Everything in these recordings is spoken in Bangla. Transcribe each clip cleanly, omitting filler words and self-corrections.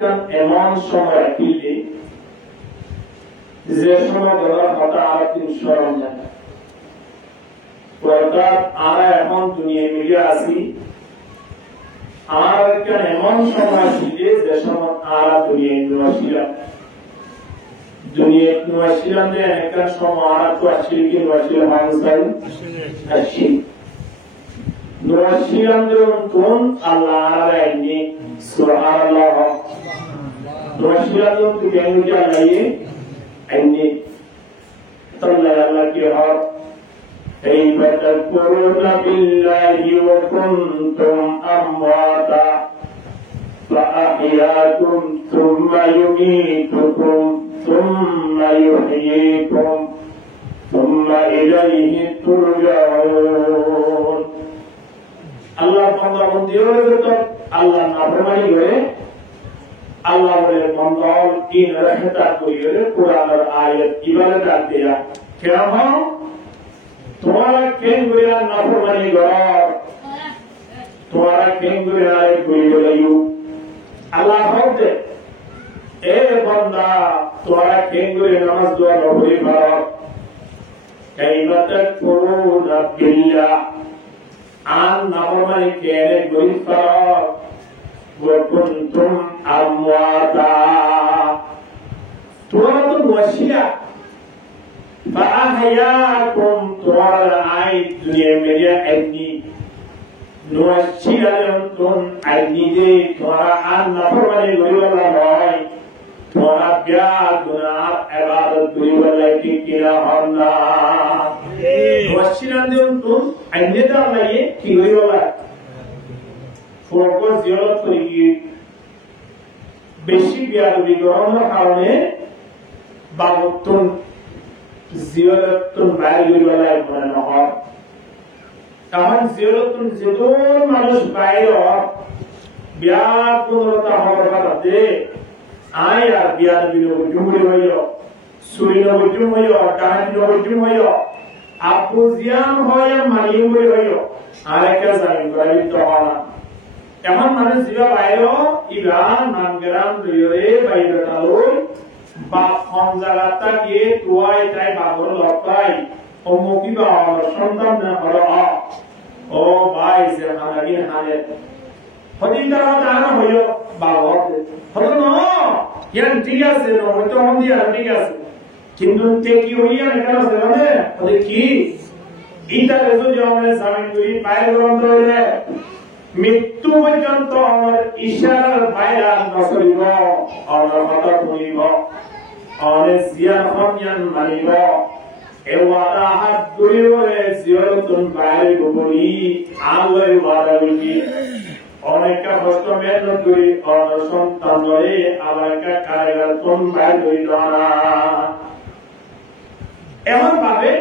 এমন সময় ফিরবে যে সময় ধরার কথা আর তিন স্মরণ নেন অর্থাৎ আমরা এখন দুনিয়ায় মিলে আছি আমার এমন সময় ফিরবে যে সময় আমরা দুনিয়ায় নয়াছিলাম যে একটা সময় আমরা তো আসলে কি নয়াছিলাম মানুষ আসি নয়াছিলাম যখন আল্লাহ আইনি সুবহানাল্লাহ নয়াছিলাম তো কেন কি আল্লাহ আইনি তাল্লাহ আল্লাহ কি হয় كيف تكفرون بالله وكنتم أمواتا فأحياكم ثم يميتكم ثم يحييكم ثم إليه ترجعون الله بندہ بندیوں کو اللہ نافرمانی کرے اللہ بولے بندوں کی رحمت کوئی قرآن اور آیت عبادت کرتے ہیں کیا ہو तुम्हारा केंगुरिया नाफरमानी करो तुम्हारा केंगुरिया कोई बोलेयू अल्लाह होते ए बंदा तुम्हारा केंगुरिया नमाज दुआ नफरी करो कैफ तकफुरून बिल्लाह आन नाफरमानी केने गुरी करो वकुंतुम अमवाता तुम्हारा तो वशिया فأحياكم طوال عيد دنيا مريا أدني نوشيلكم أدني دي تورا أن نفرمني غريب الله تورا بيادنا عبادة غريب الله كلا هرنا نوشيلكم أدني دا الله كي غريب الله فوقو زيارت করি বেশি বিয়াদবি বিগ্রহণের কারণে বাগতুন জিয়ারতুন বাইরের বেলায় মনে না হয় তখন জিয়ারতুন যেদুর মানুষ বাইরে বিয়া পুনরতা হওয়ার কারণে আয় আর বিয়ার বিলোপ জুমুরি হইল সুরি নবজুম হইল কাহানি নবজুম হইল আপু জিয়ান হয় মারিয়ম হইল আর একটা জানি গরিব তো হয় না এখন মানুষ জিয়া বাইরে ইরান নামগ্রাম লইরে বাইরে তালই বা খঞ্জারাতা গিয়ে তুয়াই তাই বাবর লপাই ও মুকি বা সন্তান না হলো ও ভাই সে হানাগি হানে হদিন তারা তারা হইলো বাবা হলো না ইয়ান ঠিক আছে না হয়তো হন্দি আর ঠিক আছে কিন্তু তে কি হইয়া না আছে মানে ওদের কি ইটা রেজো জমনে সামিন করি পায়ের গ্রন্থ হইলে মৃত্যু পর্যন্ত আমার ইশারার বাইরে নসরিব আমার কথা শুনিব অনেক জিয়ার হমিয়ান মানিব এওয়াদা হাত দুইরে জিয়ারতুন বাইরে গোবরি আল্লাহ ওয়াদা করি অনেকটা কষ্ট মেহনত করি অন সন্তান ধরে আলাকা কায়গার তুন বাইরে হই না এমন ভাবে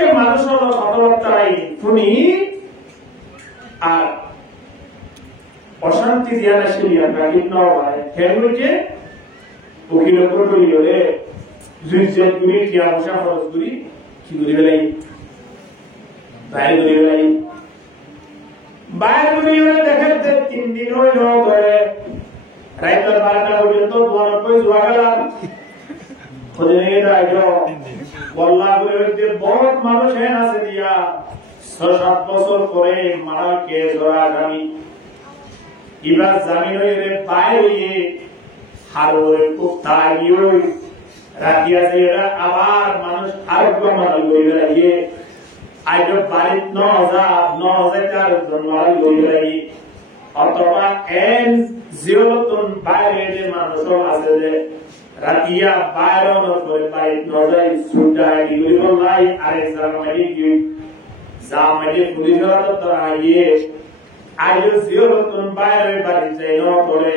এই মানুষের কথাবার্তাই শুনি আর অশান্তি দিয়া আসলে আমরা ভিন্ন হয় ফ্যামিলিকে উকিল করি হলে জুইজের গুলি কি আশা খরচ করি কি করি বেলাই বাইরে করি বেলাই বাইরে করি হলে দেখেন 3 দিন হইল ধরে রাইতের 12টা পর্যন্ত তোমার কই জোয়া গেলাম খোঁজে নিয়ে যাইছো বল্লা করে বহুত মানুষ হেন আছে দিয়া 6-7 বছর পরে মারা কে ধরা আগামী এবার জামিন হয়ে বাইরে হারোরে কোথায় গিয়ে রাখিয়া যে আবার মানুষ আরোগ্য মারা লইবে লাগিয়ে আইজ বাড়িত 9,000 তার জন্মাল লইবে লাগি অথবা এন জিওতন বাইরে যে মানুষ আছে যে রাখিয়া বাইরে নয় বাড়িত 9,000 সুদাই দিল লাই আরে জামাই কি জামাই পুলিশরা তো আইয়ে আইজ জিওতন বাইরে বাড়ি যাই ন করে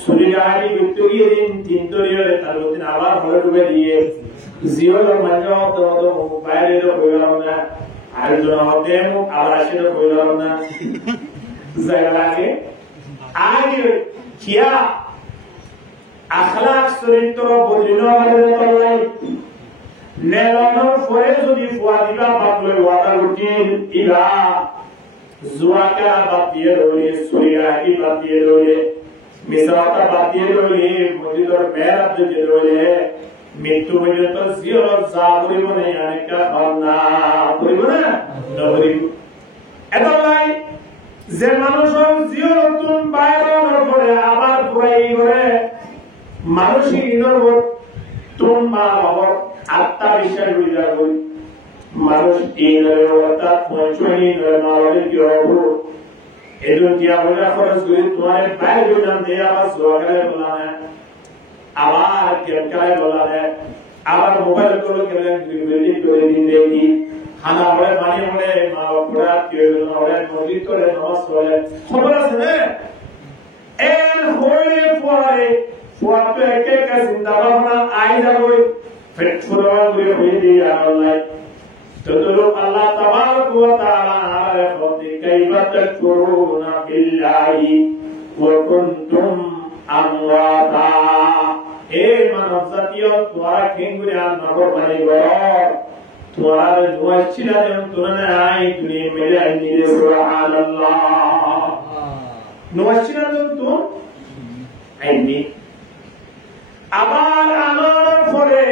সুরিগাড়ি ভিক্টোরিয়া দিন 3 দরিয়ারে তার দিন আবার হয়ে ডুবে দিয়ে জিওর মাঝে তো বাইরে তো হইলাম না আর জন হতে আবার আসে তো হইলাম না জায়গাকে আগে কিয়া আখলাক চরিত্র বদলিন আমাদের তলাই নেলানোর পরে যদি ফুয়া দিবা বাপলে ওয়াদা রুটিন ইলা জুয়াকা বাদ দিয়ে রইলে সুরিগাড়ি বাদ দিয়ে রইলে মিসাওয়াটা বাদ দিয়ে রইলে মসজিদের মেহরাব দিতে রইলে মৃত্যু পর্যন্ত জিয়ারত যা করিব না অনেকটা ভাবনা করিব না করিব এত নাই যে মানুষ জিয়ারতুন বাইরের পরে আবার পুরাই করে মানসিক নরবত তুম মা হব আত্মা বিশ্বাস হয়ে যাবে মানুষ এই অর্থাৎ পঞ্চমী নয় কি হব এজন দিয়া বলে খরচ করে তোমার বাইরে জানতে আবার সোয়াগারে বলা না আবার কেমকারে বলা না আবার মোবাইল করে কেমন বিলি করে দিন দেখি খানা হলে পানি হলে মা বাপরা কেউ হলে মসজিদ করে নামাজ পড়ে খবর আছে না এর হইলে পরে ফুয়াতে একে একে চিন্তা ভাবনা আই যাবে ফেট ফুরবা করে হয়ে দিয়ে আল্লাহ تدرك الله تبارك وتعالى على خلقه كيف تكفرون بالله وكنتم أمواتا মানব জাতীয় তোরা কেঙ্গুরি আর নগর বাড়ি ঘর তোরা দুয়াচ্ছিল যেমন তোরা নাই তুমি মেলে নিলে সুবহানাল্লাহ নুয়াচ্ছিল যেমন তো আইনি আবার আমার পরে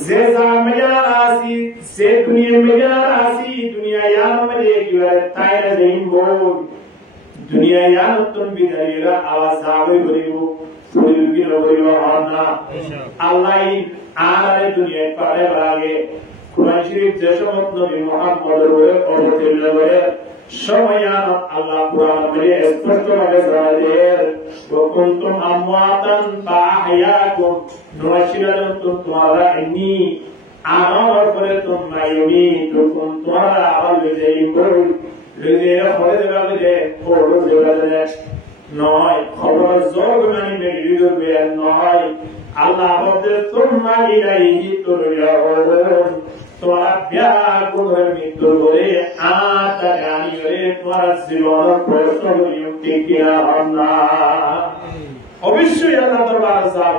যে জামেলার আসি সে দুনিয়া মেলার আসি দুনিয়া ইয়ার মধ্যে কিভাবে তাইরা যাইবো দুনিয়া ইয়ার নতুন বিদায়ীরা আওয়াজ আবে করিব ফুলবি করিব না আল্লাহ আরে দুনিয়া পারে লাগে কুরআন শরীফ যে সমস্ত নবী মুহাম্মদের উপরে অবতীর্ণ করে সময় আল্লাহ কুরআন মধ্যে স্পষ্টভাবে জানায় وكنتم امواتا فاحياكم نوشيلكم তোমারা ইনি আমার পরে তোমরা ইউমিতুকুম তোমারা আবার যাইবো লেজে পরে যাবে ওরো যাবে নয় খবর জোর মানে মেরি করবে নয় আল্লাহ বলে তোমরা ইলাইহি তুরজাউন তোমরা ব্যাকুল হয়ে মৃত্যু করে আতা গানি করে তোমার জীবন প্রশ্ন করিতে কিনা না অবশ্যই আল্লাহ দরবারে যাও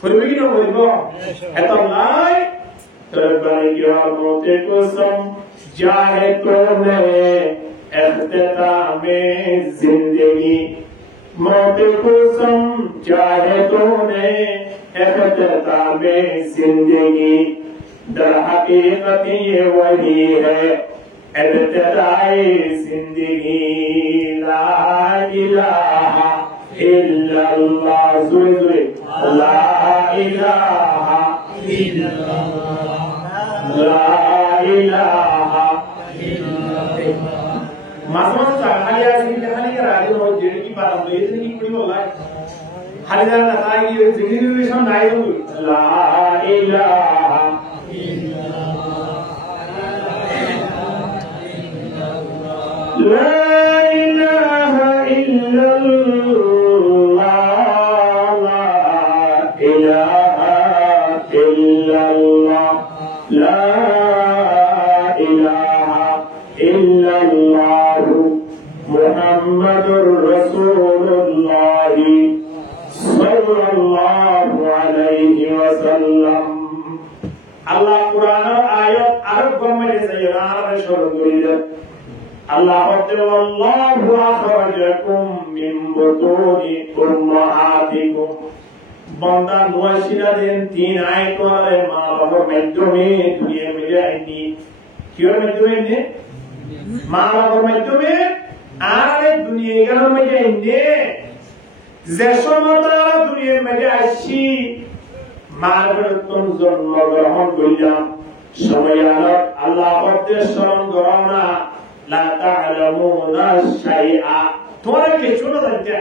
করবে কি না বলবো এত নাই তরবারি কি মতে কসম জাহে তোনে اختتام زندگی موت قسم چاہے تو نے اختتام زندگی در حقیقت یہ وہی ہے ابتدائی زندگی لا الہ الا اللہ زوی لا الہ الا اللہ لا الہ الا اللہ মাসমাসা খালিয়া সিনে খালিয়া রাগে ও জেনে কি পারাম তো এতে কি করি বলা খালিয়া না তাই কি জিগিরি সব নাই বল লা ইলাহা ইল্লাল্লাহ লা ইলাহা ইল্লাল্লাহ লা ইলাহা ইল্লাল্লাহ লা ইলাহা ইল্লাল্লাহ মুহাম্মাদুর রাসূলুল্লাহ সাল্লাল্লাহু আলাইহি ওয়াসাল্লাম আল্লাহ কোরআনের আয়াত আরব মধ্যে যারা শুরু করিলেন আল্লাহ আল্লাহু আখরাজাকুম মিন বুতুনি উম্মাহাতিকুম বান্দা নওয়াশিলা দেন তিন আয়াত ওয়ালে মা বাবার মাধ্যমে দুনিয়া মিলে আইনি কিওর মাধ্যমে মা বাবার মাধ্যমে আরে দুনিয়া এর মধ্যে ইন্দে যে সমতা দুনিয়ার মধ্যে আসি মারবতন জন্মগ্রহণ করিলাম সময় আল্লাহ হতে স্মরণ করো না লা তা'লামুনা শাইআ তোরা কিছু না জানতে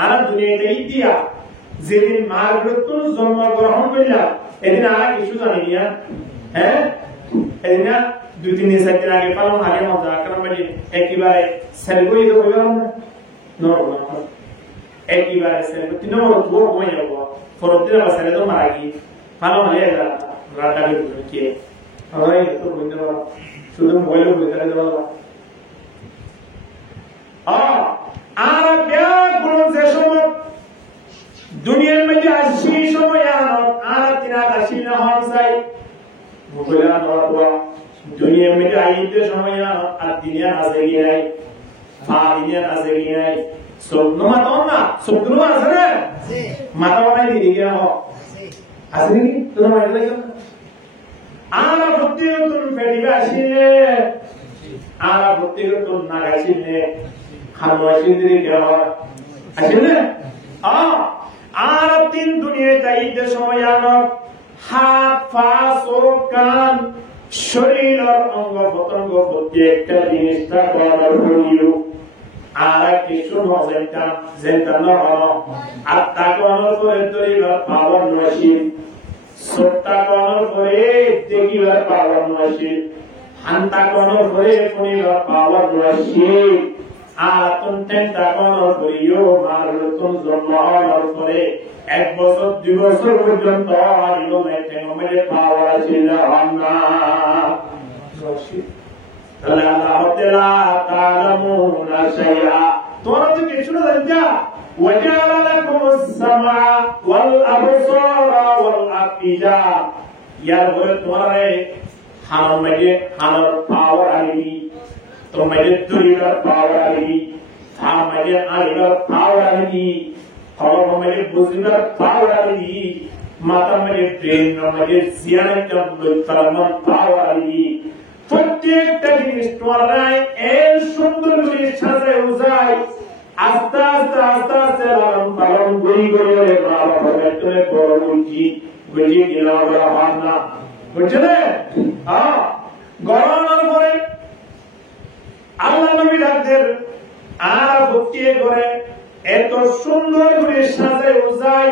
আর দুনিয়াতে ইতিয়া যেদিন মারবতন জন্মগ্রহণ করিলাম এদিন আর কিছু জানি না হ্যাঁ এদিন দুই তিন দিন চার দিন আগে পালন আগে মজা কারণ একেবারে সেলগুই তো হইলাম না একেবারে সেলগু তিন নম্বর তো হয়ে যাব ফরদিন আবার সেলে তো মারা গিয়ে পালন হয়ে গেল রাতটা কি হয় তো বলতে পারো শুধু মোবাইল বলতে পারো আর ব্যাগুলো যে সময় দুনিয়ার মধ্যে আসি সময় আর তিনা আসি না হন চাই মোবাইল না दुनिया में आईते समय दुनिया आसेगी नहीं दुनिया आसेगी नहीं Sobno mata na, sobno asana. Mata wana ini dia ho. Asli tu nama itu lagi. Ara bukti tu fediga sini, ara bukti tu naga sini, khamwa sini dia ho. Asli? Ara tin dunia tadi desomayano, hat, fas, kan, শরীরের অঙ্গ প্রত্যঙ্গ প্রত্যেকটা জিনিসটা করার হইল আর কিছু যেন আত্মা করার করে তৈরিবার পাওয়ার নসিব সত্তা করার করে দেখিবার পাওয়ার নসিব হান্তা করার করে শুনিবার পাওয়ার নসিব আর তুমি চিন্তা করার করিও আর নতুন জন্ম হওয়ার পরে 1 বছর 2 বছর পর্যন্ত আমাদের পাওয়ার ছিল না তাহলে আল্লাহ তাআলা তাআলামুনা শাইআ তোমরা তো কিছু না জানতা ওয়াজালা লাকুমুস সামা ওয়াল আবসারা ওয়াল আফিদা ইয়ার বলে তোমারে হামাজে হামার পাওয়ার আনি তোমাদের তৈরির পাওয়ার আনি হামাজে আলির পাওয়ার আনি और हमारे बुजुर्ग पावराली माता मेरे प्रेम हमारे सियाने जब तरमन पावराली প্রত্যেকটা জিনিস তোরাই এই সুন্দর করে সাজায় উজায় আস্তে আস্তে আস্তে আস্তে লালন পালন করি করে বাবা হবে তোরে বড় বুঝি বুঝি দিলাম বড় ভাবনা বুঝলে গরমের পরে আল্লাহ নবী ডাকদের আর ভক্তি করে এত সুন্দর করে সাজায় উজাই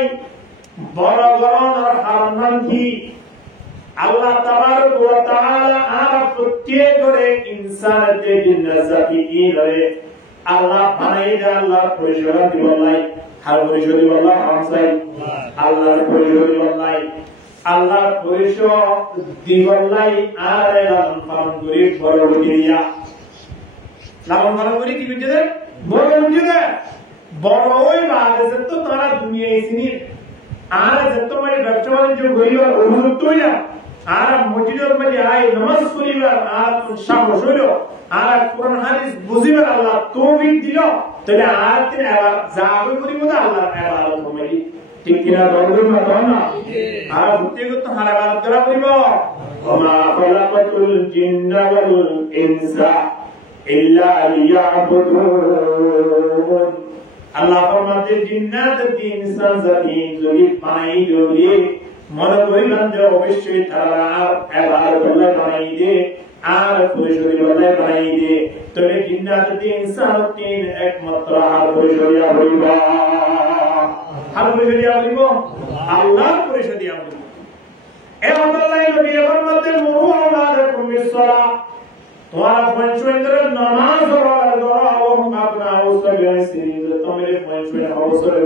বড় গরমের হারনাম কি আল্লাহ তাবারক ওয়া তাআলা আর প্রত্যেক করে ইনসানতে জিন্নাতি কি করে আল্লাহ বানাই দে আল্লাহ পরিচয় দিবলাই আর পরিচয় দিবল্লাহ হামসাই আল্লাহর পরিচয় দিবলাই আল্লাহ পরিচয় দিবলাই আর লালন পালন করে বড় বুঝিয়া লালন পালন করে কি বুঝতে বড় বুঝতে বড় ওই বাদে তো তারা দুনিয়ায় চিনি আর যত মানে ব্যবসা বাণিজ্য করিবার অনুরোধ হইয়া আর মসজিদের মধ্যে আয় নামাজ পড়িবার আর সাহস হইল আর কোরআন হাদিস বুঝিবার আল্লাহ তৌফিক দিল তাহলে আর তিনি আবার যাবে করিব না আল্লাহ ইবাদত হবে ঠিক কিনা বলুন না আর ব্যক্তিগত হারাবাদ করা করিব ওমা খালাকাতুল জিন্না ওয়াল ইনসা ইল্লা লিয়াবুদুন আল্লাহ ফরমাতে জিন্নাত ইনসান জাতি যদি পাই যদি মনে করিলাম যে অবশ্যই তারা এবার বলে বানাই দে আর পরিশোধী বলে বানাই দে তবে জিন্নাত ইনসান তিন একমাত্র আর পরিশোধিয়া হইব আর পরিশোধিয়া হইব আল্লাহর পরিশোধিয়া হইব এবং আল্লাহ নবী ফরমাতে মুরু আওলাদাকুম বিসসালাহ তোমার পঞ্চেন্দ্রের নামাজ পড়ার দ্বারা ওহম আপনা ওসবে সিরিজ তোমাদের পঞ্চেন্দ্র অবসরে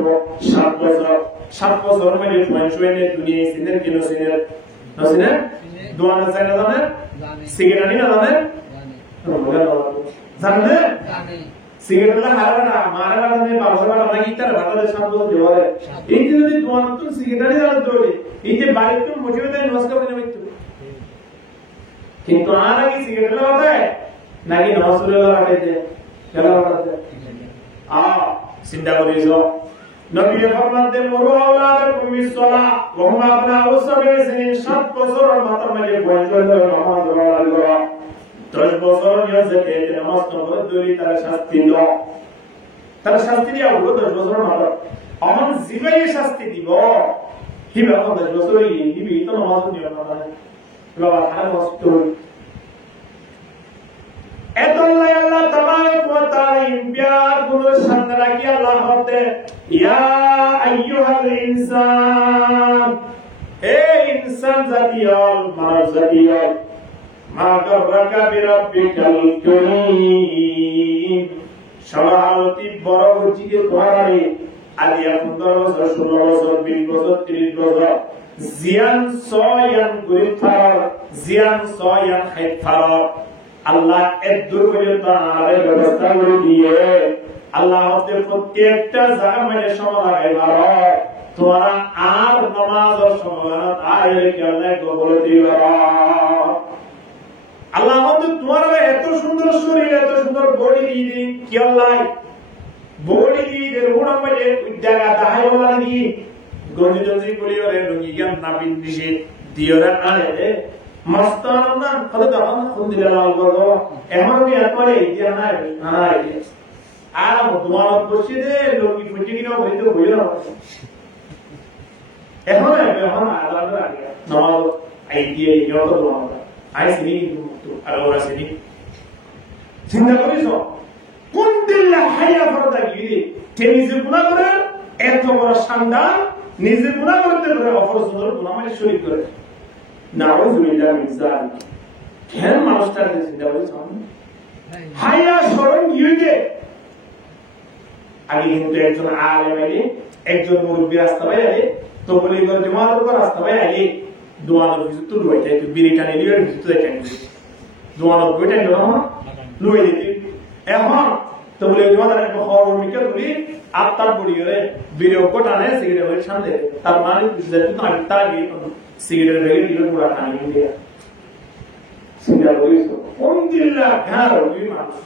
7 বছর মানে পঞ্চেন্দ্রের দুনিয়ায় সিনের কিলো সিনের নসিনে দোয়ান সাইনা জানেন সিগারেট না জানেন জানেন সিগারেট না হারানা মারা না বাবা না গিটার বাতালে 7 বছর জোরে এই যদি দোয়ান তো সিগারেট জানেন তো এই যে বাড়িতে মোটিভেট নমস্কার করে নিতে কিন্তু আর আগে সিগারেট লাগাতে নাকি নমস্কার লাগাতে কেন লাগাতে চিন্তা করিছো নবী ফরমাতে মুরু আওলাদাকুম বিসসালাহ ওয়া হুম আবনাউ সাবঈ সিনিন 7 বছর মাত্র মানে বয়সের নামাজ পড়া 10 বছর ইয়াজকে নামাজ পড়া দূরি তার শাস্তি দাও তার শাস্তি দিয়া হলো 10 বছর মাত্র অমন জীবনে শাস্তি দিব হিবা 10 বছর হিবি তো নামাজ নিও না বাবা আর কষ্ট এতল্লাহ আল্লাহ তাবারক ওয়া তাআলা ইমতিয়াজ গুলো সামনে রাখি আল্লাহ বলতে ইয়া আইয়ুহাল ইনসান হে ইনসান জাতিয়ল মানব জাতিয়ল মা গররাকা বিরাব্বিকাল কারীম সরালতি বড় বুঝিকে তোরারে আদি 15 বছর 16 বছর 20 বছর 30 বছর জিয়ান সয়ান গুরিফার জিয়ান সয়ান হাইফার আল্লাহ এক দুর্বলতা আর ব্যবস্থা করে দিয়ে আল্লাহ হতে প্রত্যেকটা জায়গায় সময় লাগাইবার তোরা আর নামাজ সময় আয় কেলে গোবর দিবার আল্লাহ হতে তোমার এত সুন্দর শরীর এত সুন্দর বডি দিয়ে কি আল্লাহ bodi di der wona made daga dahay wala ni gondi jondi boli ore lungi yan nabin dise diora ane mastan na kada da khundila algo ehon ni atore idiana ana ide ara mudman boside lungi fuji no boito boyo ehon ala no idea yo to ai sini tu alora sini cinta koriso kundilla haya farda gidi tenize guna করে এত বড় শানদার নিজে গুনাহ করতে পারে অপর সুন্দর গুনাহ মানে শরীক করে নাউযুবিল্লাহ মিন যালিক কেন মানুষটার চিন্তা করে সামনে হায়া স্মরণ ইউকে আগে কিন্তু একজন আলেম আলী একজন মুরব্বী রাস্তা ভাই আলী তো বলি করে জমার উপর রাস্তা ভাই আলী দোয়ানোর ভিতর তো লইতে তো বিরিটা নিলিওর ভিতর দেখেন দোয়ানোর বইটা নিল না লই দিতে এখন তো বলি জমার একটা খবর মিকে বলি আত্মার বড়িয়ে বিরে কোটানে সিগারেট সামনে তার মানে যেটা তো আত্মা গিয়ে সিগারেট রেগে দিল পুরা টানি দিয়ে চিন্তা করিস আলহামদুলিল্লাহ ঘর ওই মানুষ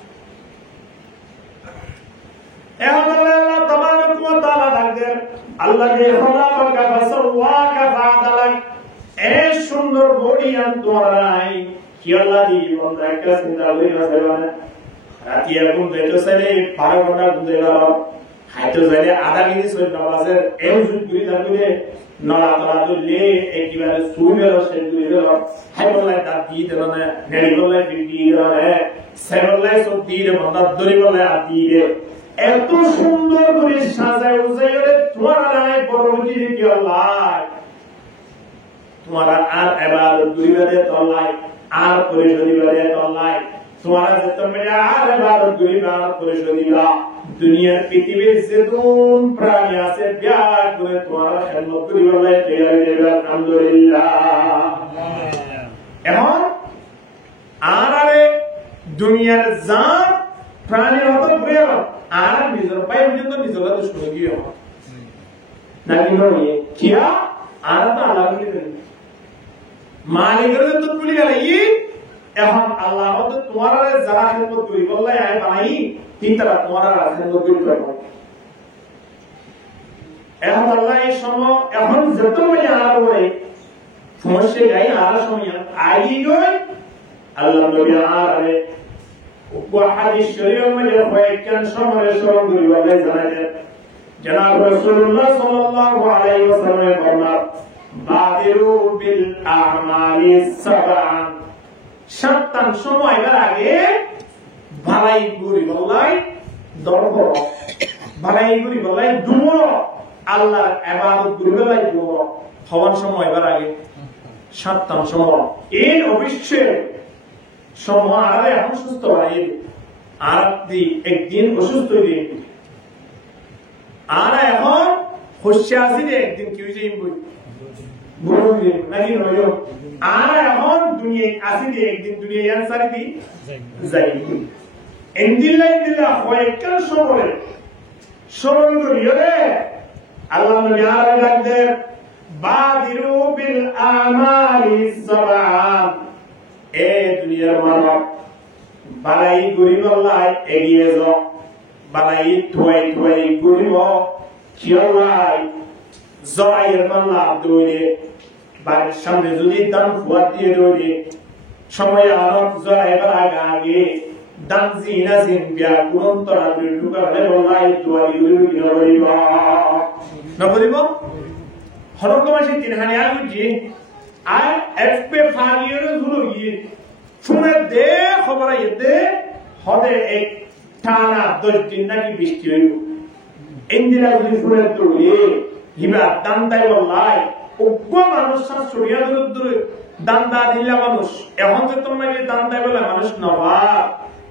এখন আল্লাহ তাবারাক ওয়া তাআলা ডাকদের আল্লাহ যে খলাকাকা ফাসাওয়াকা ফাআদালাক এই সুন্দর বডি আন তোরাই কি আল্লাহ দি বন্ধ একটা চিন্তা করি না সেবানে রাতি এখন যেতে চাইলে 12 ঘন্টা ঘুরে গেল হাইতো যাইলে আধা মিনিট সই নামাজের এই সুযোগ করে থাকলে নড়া তড়া দিলে একেবারে সুইমের সেই করে গেল হাইবলাই দাঁত দিয়ে দিল না নেড়িবলাই দিয়ে দিল না সেবলাই সব দিয়ে বন্ধা দড়িবলাই আর দিয়ে এত সুন্দর করে সাজায় উজাইরে তোমার নাই পরবর্তী কি আল্লাহ তোমার আর ইবাদত দুইবারে তল্লাই আর পরিশোধিবারে তল্লাই তোমার যে তুমি আর ইবাদত দুইবার পরিশোধিবা দুনিয়ার পৃথিবীর যেতুন প্রাণী আছে ব্যাগ করে তোমার খেদমত করিবালে তৈরি দেবে আলহামদুলিল্লাহ এখন আরে দুনিয়ার জান প্রাণীর মতো প্রিয় আর নিজের পায়ে পর্যন্ত নিজের দুশ্মন গিয়ে না কিন্তু কিয়া আর তো আল্লাহ মালিকের তো তুলি গেল এখন আল্লাহ তো তোমার যারা খেদমত করি বললাই আয় বানাই তিন তারা তোমার খেদমত করি করবো এখন আল্লাহ এই সময় এখন যত মানে আর বলে সমস্যা গাই আর সময় আই গই আল্লাহ নবী আর وحديث شريف من يخوي كان شمر شرم دوري والله زناجة جناب رسول الله صلى الله عليه وسلم فرمى بادروا بالأعمال السبع شرطا شمو ايبر آگے بھلائی گوری والله دربر بھلائی گوری والله دمر الله عبادت گوری والله دمر خوان شمو ايبر آگے شرطا شمو این অবশ্যই সময় আর এখন সুস্থ হয় আর একদিন অসুস্থ হয়ে আর এখন খুশি আছি একদিন কি হয়েছে নাকি নয় আর এখন দুনিয়া আসি একদিন দুনিয়া আনসারি দি যাই এন্দিল্লাই দিল্লা কয়েকটা সময় স্মরণ করিও রে আল্লাহ নবী আর ডাকদের বাদিরু বিল আমালিস সাবাব এ দুনিয়ার মানব বালাই গরিব আল্লাহ এগিয়ে যাও বালাই ধুয়াই ধুয়াই গরিব কিয়ালাই জরাইয়ের পাল্লা দৌড়ে বাড়ির সামনে যদি দান ফুয়ার দিয়ে দৌড়ে সময় আরব জরাইবার আগে আগে দান জিনা জিন বিয়া গুরন্তরা ঢুকা হলে বললাই ধুয়াই গরিব নকরিব হরক মাসে তিনখানে আগুজি আর এফপে ফারিয়ের গুলো গিয়ে শুনে দে খবর আইতে হদে এক টানা 10 দিন নাকি বৃষ্টি হইব ইন্দিরা যদি শুনে তুলি হিবা দান্দাই বললাই উগ্র মানুষ সার ছড়িয়া দূর দূর দান্দা দিলা মানুষ এখন যে তোমরা দান্দাই বলে মানুষ নবা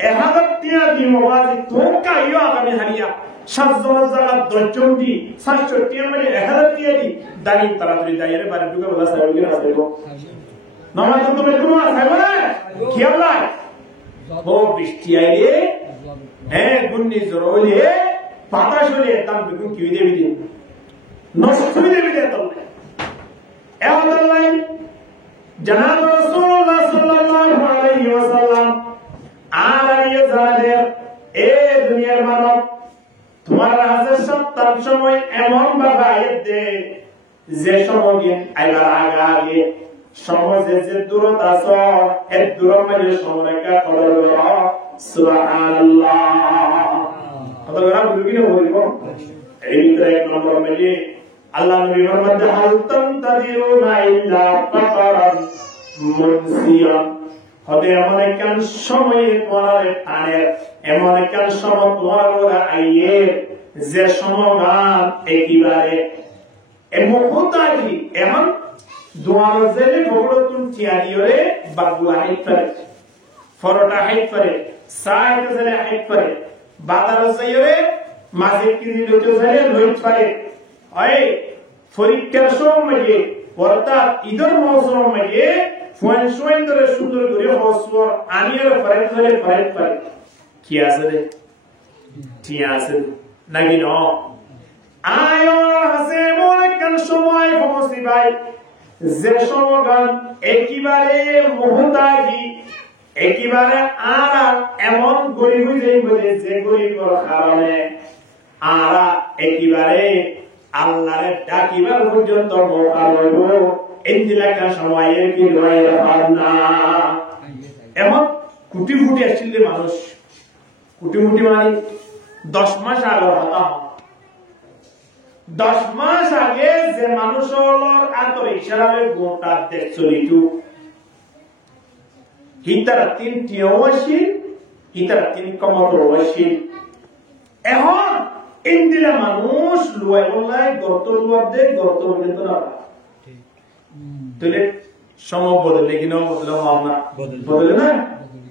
এহাদত তিয়া দিমবাজি তোকা ইয়া আগামী হারিয়া সাতজনের জায়গা 10 দি 60 মানে এহাদত তিয়া দি দানি তাড়াতাড়ি দাইরে বাড়ি ঢুকে বলা সাইব কি না সাইব নমাজ তুমি কোনো সাইব না কি আল্লাহ ও বৃষ্টি আইলে হ্যাঁ গুন্নি জরলে বাতাস হলে দাম বিগুন কি দেবি দি নষ্ট হয়ে দেবি দে তো এখন আল্লাহ জনাব রাসূলুল্লাহ সাল্লাল্লাহু আলাইহি ওয়াসাল্লাম আর ইয়ে জানে এ দুনিয়ার মানব ভাবে আয়াত দে যে সমগিন আইবার আগে সমাজে যে দূরত আছে এই দূরের মাঝে সমরেখা কদর সুবহানাল্লাহ কদর বুঝিনে বলব এই ভিতরে এক নম্বর মাঝে আল্লাহ নবী ফরমাতে হাল তানতাদিরুনা ইল্লা ফাতারান মুনসিয়ান হবে এমন একখান সময় তোমার টানের এমন একখান সময় তোমার ওরা আইয়ে যে সমাগান একেবারে মুহূর্তাজি এমন দুয়ার জেলে ভগরতুন টিয়ারিওরে বাগুলা হাইট করে ফরটা হাইট করে সাইড জেলে হাইট করে বাদার জেলে মাঝে কিনি লইতে জেলে লইট করে হয় পরীক্ষার সময়ে অর্থাৎ ঈদের মৌসুমে ফোন সোয়েন ধরে সুন্দর করে হসওর আনিয়ার ফরেট ধরে ফরেট করে কি আছে রে ঠিক আছে নাকি ন আয় হাসে মোয়াক্কান সময় পৌঁছি ভাই যে সমগান একেবারে মুহতাজি একেবারে আর এমন গরিব হয়ে বলে যে গরিবর কারণে আর একেবারে আল্লাহর ডাকিবার পর্যন্ত মৌকা লইব ইন্দিলাকা সময়ের কি লয় না এমন কুটি ফুটি আসছিল মানুষ কুটি ফুটি মানে 10 মাস আগের কথা 10 মাস আগে যে মানুষের আতর ইশারারে গোটা দেশ চলিত হিতারা 3টি অবশ্যই হিতারা 3 কমত অবশ্যই এখন ইন্দিলা মানুষ লুয়াই বলাই গর্ত লুয়ার দে গর্ত পর্যন্ত না তাহলে সময় বদলে কিনা বদলে হওয়া না বদলে না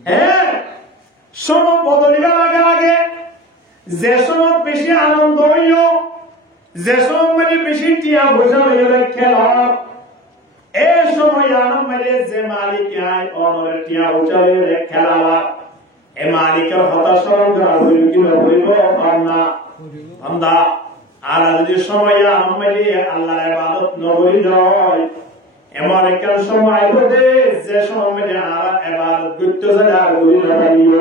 হ্যাঁ সময় বদলিবার আগে আগে যে সময় বেশি আনন্দ হইল যে সময় মানে বেশি টিয়া পয়সা হইল খেলা এই সময় আনন্দ মানে যে মালিক আয় অনরে টিয়া পয়সা হইল খেলা এ মালিকের হতাশা হইল কিনা হইব না বান্দা আর যদি সময় আনন্দ মানে আল্লাহর ইবাদত নগরী যায় এমন একটা সময় হতে যে সময় আর এবার গুরুত্ব যায় আর গুরি না পাইব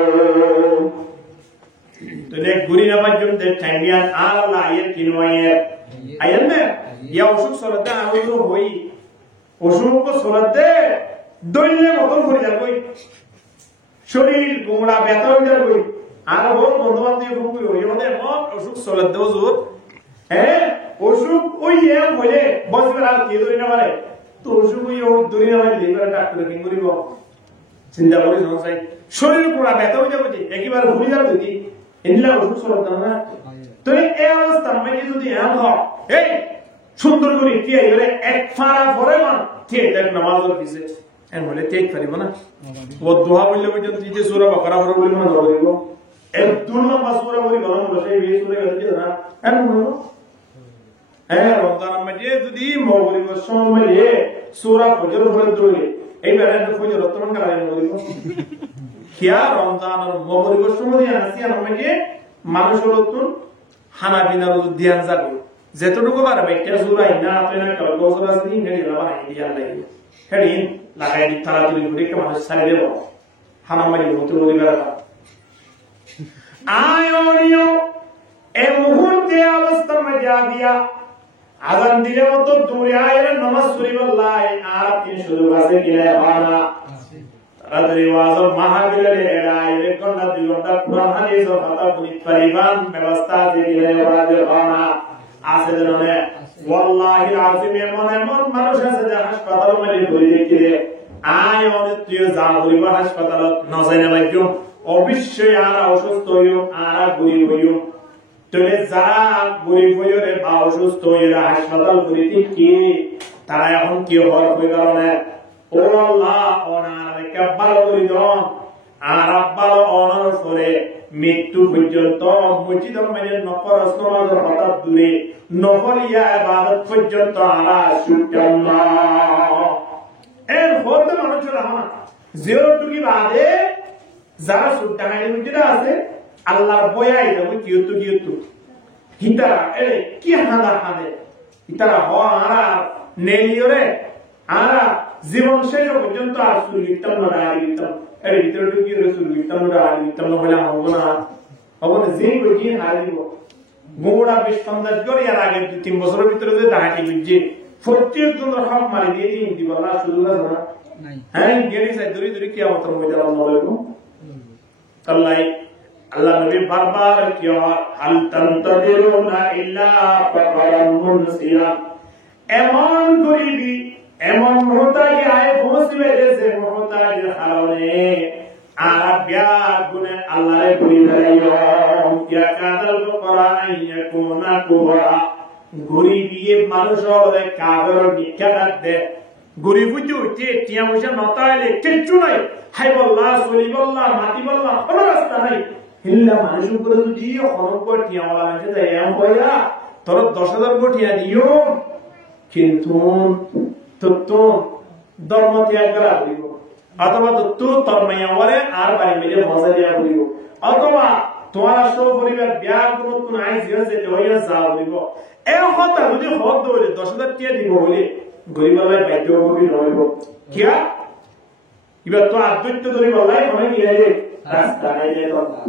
তো দেখ গুরি না পাইজম দে ঠাঙ্গিয়ান আর আল্লাহ আয়ের কিনওয়ায়ে আয়ের না ইয়া অসুখ সলাতে আউলো হই অসুখ কো সলাতে দইলে মত করে যাবই শরীর গোমড়া ব্যথা হয়ে যাবই আর ওর বন্ধু-বান্ধব ফুকুই হই মানে এমন অসুখ সলাতে হুজুর হ্যাঁ অসুখ ওই এম হইলে বসবে আর কি দই না পারে তো অসুখই ও দড়ি না পাইলে এবারে ডাক্তার কি করিব চিন্তা করি সংসাই শরীর পুরা ব্যথা হয়ে যাবে যে একেবারে ভুলে যাবে কি এগুলা অসুখ সলাতে না তো এই অবস্থা মানে যদি এমন হয় এই সুন্দর করে টিয়া এবারে এক ফাড়া পরে না ঠিক দেখ নামাজের দিছে এর বলে ঠিক পারিব না ও দোয়া বললে পর্যন্ত যে সূরা বাকারা পড়ে বললে না ধরব এক দুই নম্বর সূরা বলি গরম বসে এই সূরা গেছে না এমন হলো হ্যাঁ রমজান মাঝে যদি মগরিবের সময় সূরা ফজর পড়ে ধরে এইবারে ফজর তখন কালে মগরিব কিয়া রমজান আর মগরিবের সময় আসি আর মাঝে মানুষের তো হানাবিনার ধ্যান যাবে যেতটুকু পারবে একটা সূরা ইন্না আতাইনা কাল কাউসার আছে নি হেডি লাবা নাই দিয়া লাগবে হেডি লাগাই দি তাড়াতাড়ি করে কে মানুষ ছাড়ে দেব হানামারি হতে বলিবার আয়োনিও এই মুহূর্তে অবস্থা মধ্যে আগিয়া আযান দিলে মত দূরে আইলে নামাজ পড়িবাল্লাই আর তিন শুধু কাছে গিয়ে বানা তাড়াতাড়ি ওয়াজ মাহফিলে এড়াইলে ঘন্টা 2 ঘন্টা কুরআন হাদিস ও কথা পড়ি পরিবার ব্যবস্থা দিয়ে ওয়াজ বানা আছে জানে ওয়াল্লাহি আযিম এমন মানুষ আছে যে হাসপাতাল মধ্যে ঘুরে দেখে আয় ওদের তুই যা বলিব হাসপাতালত না যাই না লাগো অবশ্যই আর অসুস্থ হইও আর ঘুরি হইও তবে যারা গরিব হইরে বা অসুস্থ হইরা হাসপাতাল ঘুরিতে কি তারা এখন কি হওয়ার কারণে ও আল্লাহ ওনার কেবল করি দাও আর আব্বাল ওনার করে মৃত্যু পর্যন্ত মসজিদের মধ্যে নফল নামাজ হঠাৎ দূরে নফল ইবাদত পর্যন্ত আলা সুবহানাল্লাহ এর হতে মানুষরা না জিরোটুকি বাদে যারা সুবহানাল্লাহ মসজিদে আছে আল্লাহর বয়াই দেব কিয়তু হিতারা এ কি হাদা হাদে হিতারা হ আরা নেলিওরে আরা জীবন শেষ পর্যন্ত আর সুলিতাম না দাঁড়িতাম এর ভিতরটুকি সুলিতাম না দাঁড়িতাম না বলে হবো না যে কই হারিব গোড়া 20 50 করে আর আগে 2-3 বছরের ভিতরে যে ডাহাটি বুঝছে প্রত্যেক জনের হক মারি দিয়ে দিন দিব না শুধু না নাই হ্যাঁ গেরি সাই দরি দরি কিয়ামতের মধ্যে আল্লাহ বলবো আল্লাহ আল্লাহ নবী বারবার কি হাল তানতাদিরুনা ইল্লা ফাকারাম মুনসিরা এমন গরিবি এমন মুহতাজি আয়ে পৌঁছবে যে মুহতাজির কারণে আর ব্যাগ গুনে আল্লাহরে ভুলি বেড়াইও ইয়া কাদাল ফুকরা আইয়াকুনা কুবরা গরিবি মানুষের কাফের নিকাত দে গরিব হইতে টিয়া পয়সা নতাইলে কিচ্ছু নাই হাই বল্লাহ সলি বল্লাহ মাটি বল্লাহ কোনো রাস্তা নাই হিল্লা মানুষ উপরে যদি খরচ করে টিয়া বলা আছে তাই এম কইরা তোর 10,000 কোটিয়া দিও কিন্তু তো ধর্ম ত্যাগ করা হইব অথবা তো তোর মাইয়াওয়ারে আর বাড়ি মিলে মজা দেওয়া হইব অথবা তোমার সব পরিবার বিয়া কোনো কোন আইন জিরোতে হইয়া যাওয়া হইব এই কথা যদি হদ ধরে 10,000 টাকা দিব বলে গরিবালাই বাইতে হবি নইব কিয়া এবার তো আদ্বৈত ধরে বলাই অনেক ইয়ে রাস্তা নাই যে কথা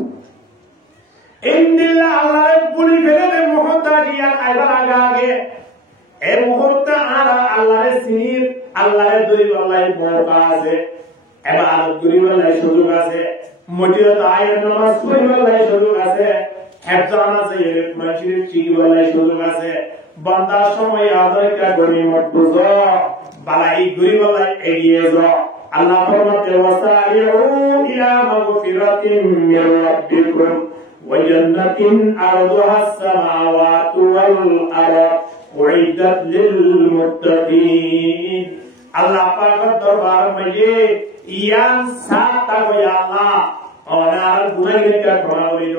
ইন্দিল্লাহ আল্লাহ বলি ফেলে মুহতাজিয়ান আইবার আগে এই মুহূর্তে আর আল্লাহর সিনির আল্লাহর দরিবালাই মৌকা আছে এবার গরিবালাই সুযোগ আছে মসজিদে আয়ের নামাজ পড়িবালাই সুযোগ আছে হেফজান আছে এর মসজিদে চিকিবালাই সুযোগ আছে বান্দা সময় আদায় কা গনিমত বুঝো বালাই গরিবালাই এগিয়ে যাও আল্লাহ ফরমাতে ওয়াসাইউ ইলা মাগফিরাতিন মির রাব্বিকুম ওয়া জান্নাতিন আরদুহাস সামাওয়াতু ওয়াল আরদ উইদাত লিল মুত্তাকিন আল্লাহ পাকের দরবার মধ্যে ইয়ান সাতা গয়া আল্লাহ ওনার গুনাহগারকে ক্ষমা করিল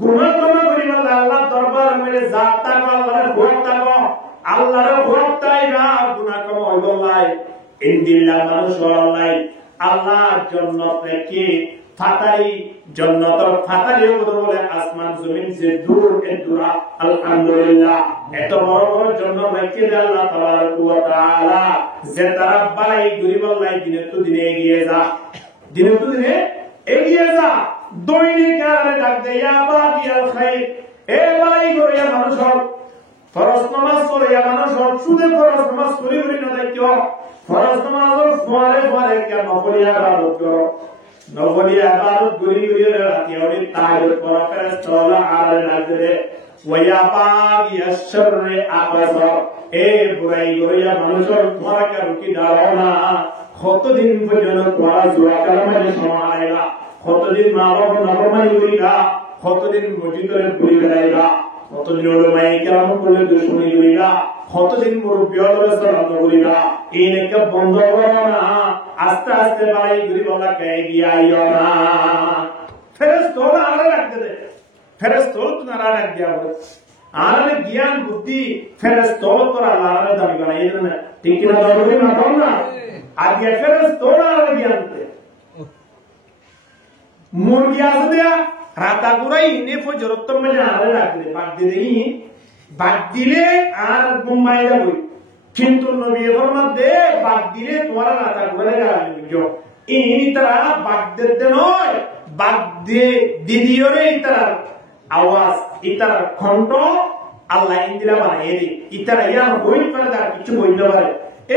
গুনাহ ক্ষমা করিল আল্লাহ দরবার মধ্যে জাতা আল্লাহর ভক্তা গো আল্লাহর ভক্তাই না গুনাহ ক্ষমা হইব নাই ইনদিল্লাহ মানুষ আল্লাহ আল্লাহর জন্য থেকে ফাতারি জান্নাতের ফাতারি বলে আসমান জমিন যে দূর এ দূরা আলহামদুলিল্লাহ এত বড় বড় জান্নাত রেখে দেয় আল্লাহ তাবারক ওয়া তাআলা যে তারা বাই গরিব আল্লাহ দিনে তো দিনে এগিয়ে যা দিনে তো দিনে এগিয়ে যা দৈনিক আরে ডাক দে ইয়া বাদিয়াল খাইর এ ভাই গরিয়া মানুষ ফরজ নামাজ পড়ে মানুষ সুদে ফরজ নামাজ করি করি না দেখো ফরজ নামাজ পড়ে কেন পড়িয়া ইবাদত করো নবলিয়া ইবাদত করি করি রাতে ওই তাহাজ্জুদ পড়া ফেরেশতারা আর নাজরে ওয়া বাগিয়া শাররে আবাস এ বুরাই গরিয়া মানুষ তোমার কা রুকি দাও না কতদিন পর্যন্ত তোমার জোয়া কালামে সমায়লা কতদিন মা বাবা নবমাই করিবা কতদিন মসজিদে ঘুরে বেড়াইবা কতদিন ওলামায়ে কেরাম বলে দুশমনি করিবা কতদিন মুরব্বি হলে সালাম করিবা এই নেক বন্ধ করো না আস্তে আস্তে বাড়ি গরিব আল্লাহ কে গিয়া আইও না ফেরেশতারা আরে রাখতে দে ফেরেশতারা তোমারা রাখ দিয়া বলে আরে জ্ঞান বুদ্ধি ফেরেশতারা তোরা আল্লাহর দাবি বানাই না ঠিক না দাবি না কম না আগে ফেরেশতারা আরে জ্ঞান দে মুরগি আসে রাতা গুরাই নে ফজরত মানে আরে রাখলে বাদ দিলে আর মুম্বাই যাবই কিন্তু নবী ফরমান দে বাদ দিলে তোমার রাতা গুরাই যাবে এই তারা বাদ দিতে নয় বাদ দিয়ে দিদিওরে ইতার আওয়াজ ইতার কণ্ঠ আল্লাহ ইন্দিরা বানাই দি ইতারা ইয়ান হই পারে তার কিছু হইতে পারে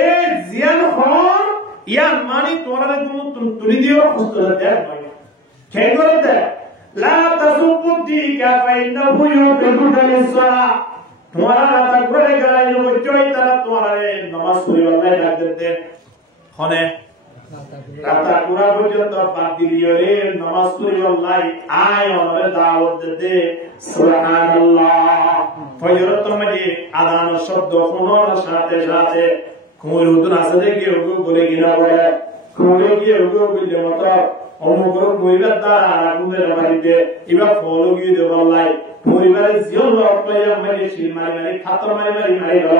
এ জিয়ান হন ইয়ান মানে তোরা তুমি তুলি দিও হস্তরা দেয় কে করে দেয় লা তাসুবুদ্দিকা ফাইন্নাহু ইউবিদুলিসা তোমারা রাতা করে গলাই জয় তারা তোমারা নামাজ পড়ি আল্লাহ ডাক দিতে হনে রাতা পুরা পর্যন্ত বাদ দিলিও রে নামাজ পড়ি আল্লাহ আয় আমাদের দাওয়াত দিতে সুবহানাল্লাহ ফজরত মধ্যে আযান শব্দ শোনার সাথে সাথে কোন উদ্দ আছে দেখে ওগো বলে গিনা বলে কোন গিয়ে ওগো বলে মত অমুকর পরিবার দ্বারা আগুনের বাড়িতে এবার ফল গিয়ে দেবাল্লাই পরিবারের জীবন লড়াইয়া মারি শিল মারি খাতর মারি গেল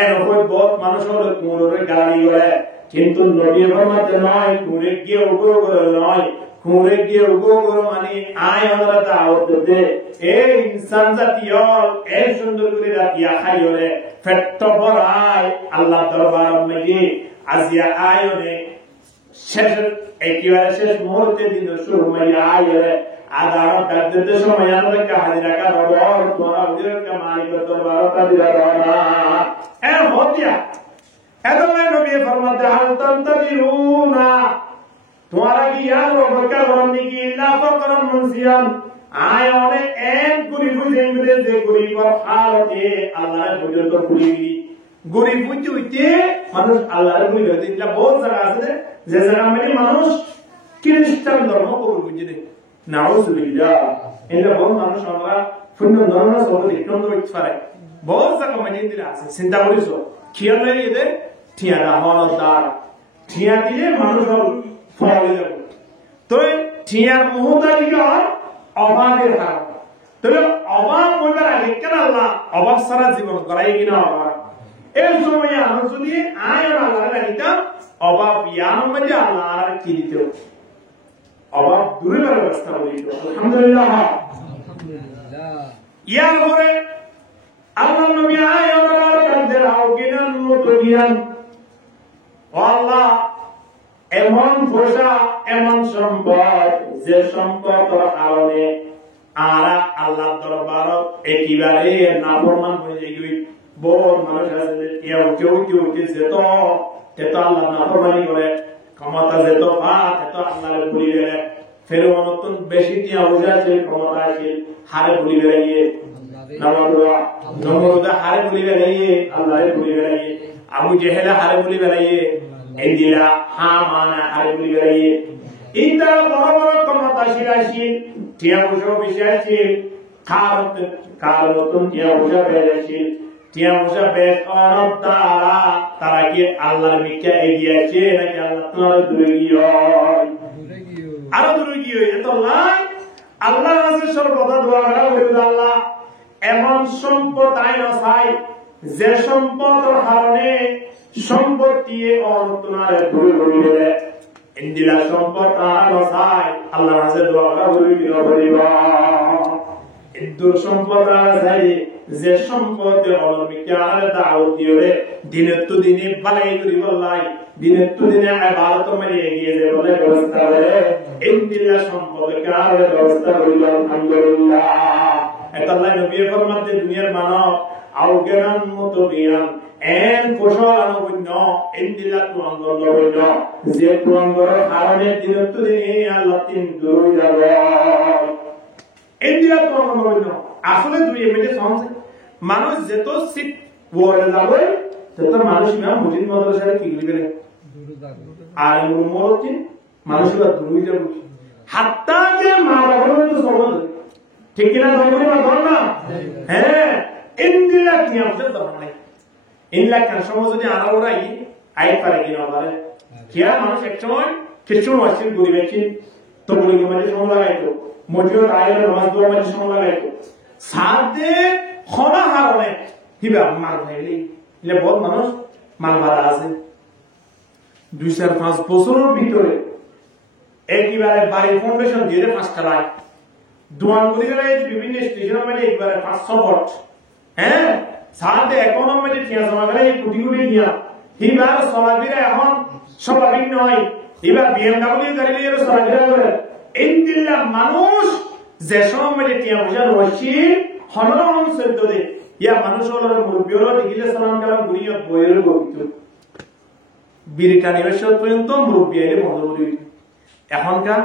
এর উপর বহুত মানুষ হলো কুমোরে গাড়ি করে কিন্তু নবী ফরমাতে নয় কুমোরে গিয়ে উগো করে নয় কুমোরে গিয়ে উগো করে মানে আয় আমরা দাওয়াত দিতে এই ইনসান জাতীয় এই সুন্দর করে রাতিয়া খাইরে ফেট্ট ভরায় আল্লাহ দরবার মধ্যে আজিয়া আয়নে শেষ একেবারে শেষ মুহূর্তে দিন শুরু মাইয়া আয়রে আদার তাদের সময় আমরা হাজিরা কা দর তোরা ওদের কা মালিক তো বারতা দিলা না এ হতিয়া এদলে নবী ফরমাতে হাল তান্তাদিরুনা তোরা কি আর রবকা করনি কি ইল্লা ফাকরান মুনসিয়ান আয়নে এক গুরি বুঝে মিলে যে গরিবর হালতে আল্লাহর পর্যন্ত ভুলিবি গরিব বুঝতে হইতে মানুষ আল্লাহর ভুলি গেছে এটা বহুত জায়গা আছে যে জায়গা মানে মানুষ খ্রিস্টান ধর্ম কবুল বুঝতে নাউজুবিল্লাহ এটা বহুত মানুষ আমরা পূর্ণ ধর্ম সব দেখতে হইতে পারে বহুত জায়গা মানে দিলা আছে চিন্তা করিছো খেয়াল নাই এদের ঠিয়াটা হলদার ঠিয়া দিলে মানুষ ফল যাবে তো ঠিয়ার মুহূর্তে অভাবের কারণ তবে অভাব বলবার আগে কেন আল্লাহ অভাব ছাড়া জীবন করাই কিনা অভাব এই সময় আমরা যদি আয় আল্লাহ রাখতাম অভাব ইয়ার মধ্যে আল্লাহ আর কি দিত অভাব দূরে করার ব্যবস্থা করে দিত আলহামদুলিল্লাহ ইয়ার পরে আল্লাহ নবী আয় আল্লাহর কাছে রাও কিনান মতো জ্ঞান আল্লাহ এমন পয়সা এমন সম্পদ যে সম্পদের কারণে আরা আল্লাহ দরবারত একেবারে নাফরমান হয়ে যাই বহুত মানুষ আছে কেউ যেত আল্লাহ নাফরমানি করে ক্ষমতা যেত এত আল্লাহরে ভুলি গেলে ফেরো নতুন বেশি টিয়া বুঝে আছে ক্ষমতা আছে হারে ভুলি বেড়াইয়ে নমরুদা হারে ভুলি বেড়াইয়ে আল্লাহরে ভুলি বেড়াইয়ে আবু জেহেলা হারে ভুলি বেড়াইয়ে এন্দিরা হামানা হারে ভুলি বেড়াইয়ে এই তারা বড় বড় ক্ষমতাশীল আসি টিয়া বুঝো বেশি আছে কার নতুন টিয়া বুঝা বেড়েছি টিয়া বুঝা বেশ অনব তারা কি আল্লাহর মিথ্যা এগিয়ে আছে নাকি আল্লাহ তোমার দূরে গিয়ে আরো দূরে গিয়ে এত নাই আল্লাহ আছে সর্বদা দোয়া করা হইল আল্লাহ এমন সম্পদ আইন চাই যে সম্পদের কারণে সম্পত্তি অনতনারে দূরে গিয়ে ইন্দিরা সম্পদ আইন চাই আল্লাহ আছে দোয়া করা হইল সম্পদ চাই যে সম্পদ অলমিকার দাওয়াত দিলে দিনের তো দিনে বালাই করি বললাই দিনের তো দিনে ইবাদত মানে এগিয়ে যায় বলে ব্যবস্থা করে ইন্দিরা সম্পদ কার ব্যবস্থা করিল আলহামদুলিল্লাহ এটা আল্লাহ নবী ফরমাতে দুনিয়ার মানব আউগেরান মতো বিয়ান এন পোষানো বন্য ইন্দিরা তো আন্দোলন বন্য যে তো আন্দোলনের কারণে দিনের তো দিনে আল্লাহ তিন দূর যাবে ইন্দিরা তো আন্দোলন বন্য আসলে দুই এমএলএ সংসদ মানুষ যেত সিট ওয়ার্ডে যাবে তত মানুষ না মুজিদ মাদ্রাসায় কি গেলে আর মুরমতিন মানুষরা দূরে যাবে হাত্তা যে মারা হলো তো সবল ঠিক কিনা সবল না হ্যাঁ ইন্দিরা কি আমাদের দরকার নাই ইনলা কান সময় যদি আরাওরাই আই পারে কিনা বলে কিয়া মানুষ একসময় কিছু ওয়াসিল গরিব আছে তো গরিব মানে সময় লাগাইতো মজির আয়ের নামাজ দোয়া মানে সময় লাগাইতো সাথে খরা হারনে হিবা মাল ভাইলি ইলে বহুত মানুষ মাল ভাড়া আছে 2-5 বছরের ভিতরে একবারে বাড়ি ফাউন্ডেশন দিয়ে 5টা লাখ দোয়ান করে গেলে বিভিন্ন স্টেশন মানে একবারে 500 ফুট হ্যাঁ সাথে ইকোনমি টিয়া জমা করে কোটি কোটি নিয়া হিবার সবাইরা এখন স্বাভাবিক নয় হিবার বিএমডব্লিউ গাড়ি নিয়ে সবাইরা করে ইনদিল্লা মানুষ যে সময় টিয়া বুঝার রশি হনরহন সৈদ্যদে ইয়া মানুষ হলোর মুরব্বিয়র দিগিলে সালাম কালাম গুনিয়ত বইয়ের গবিত বিরিটা নিবেশক পর্যন্ত মুরব্বি আইলে বন্ধ করে এখনকার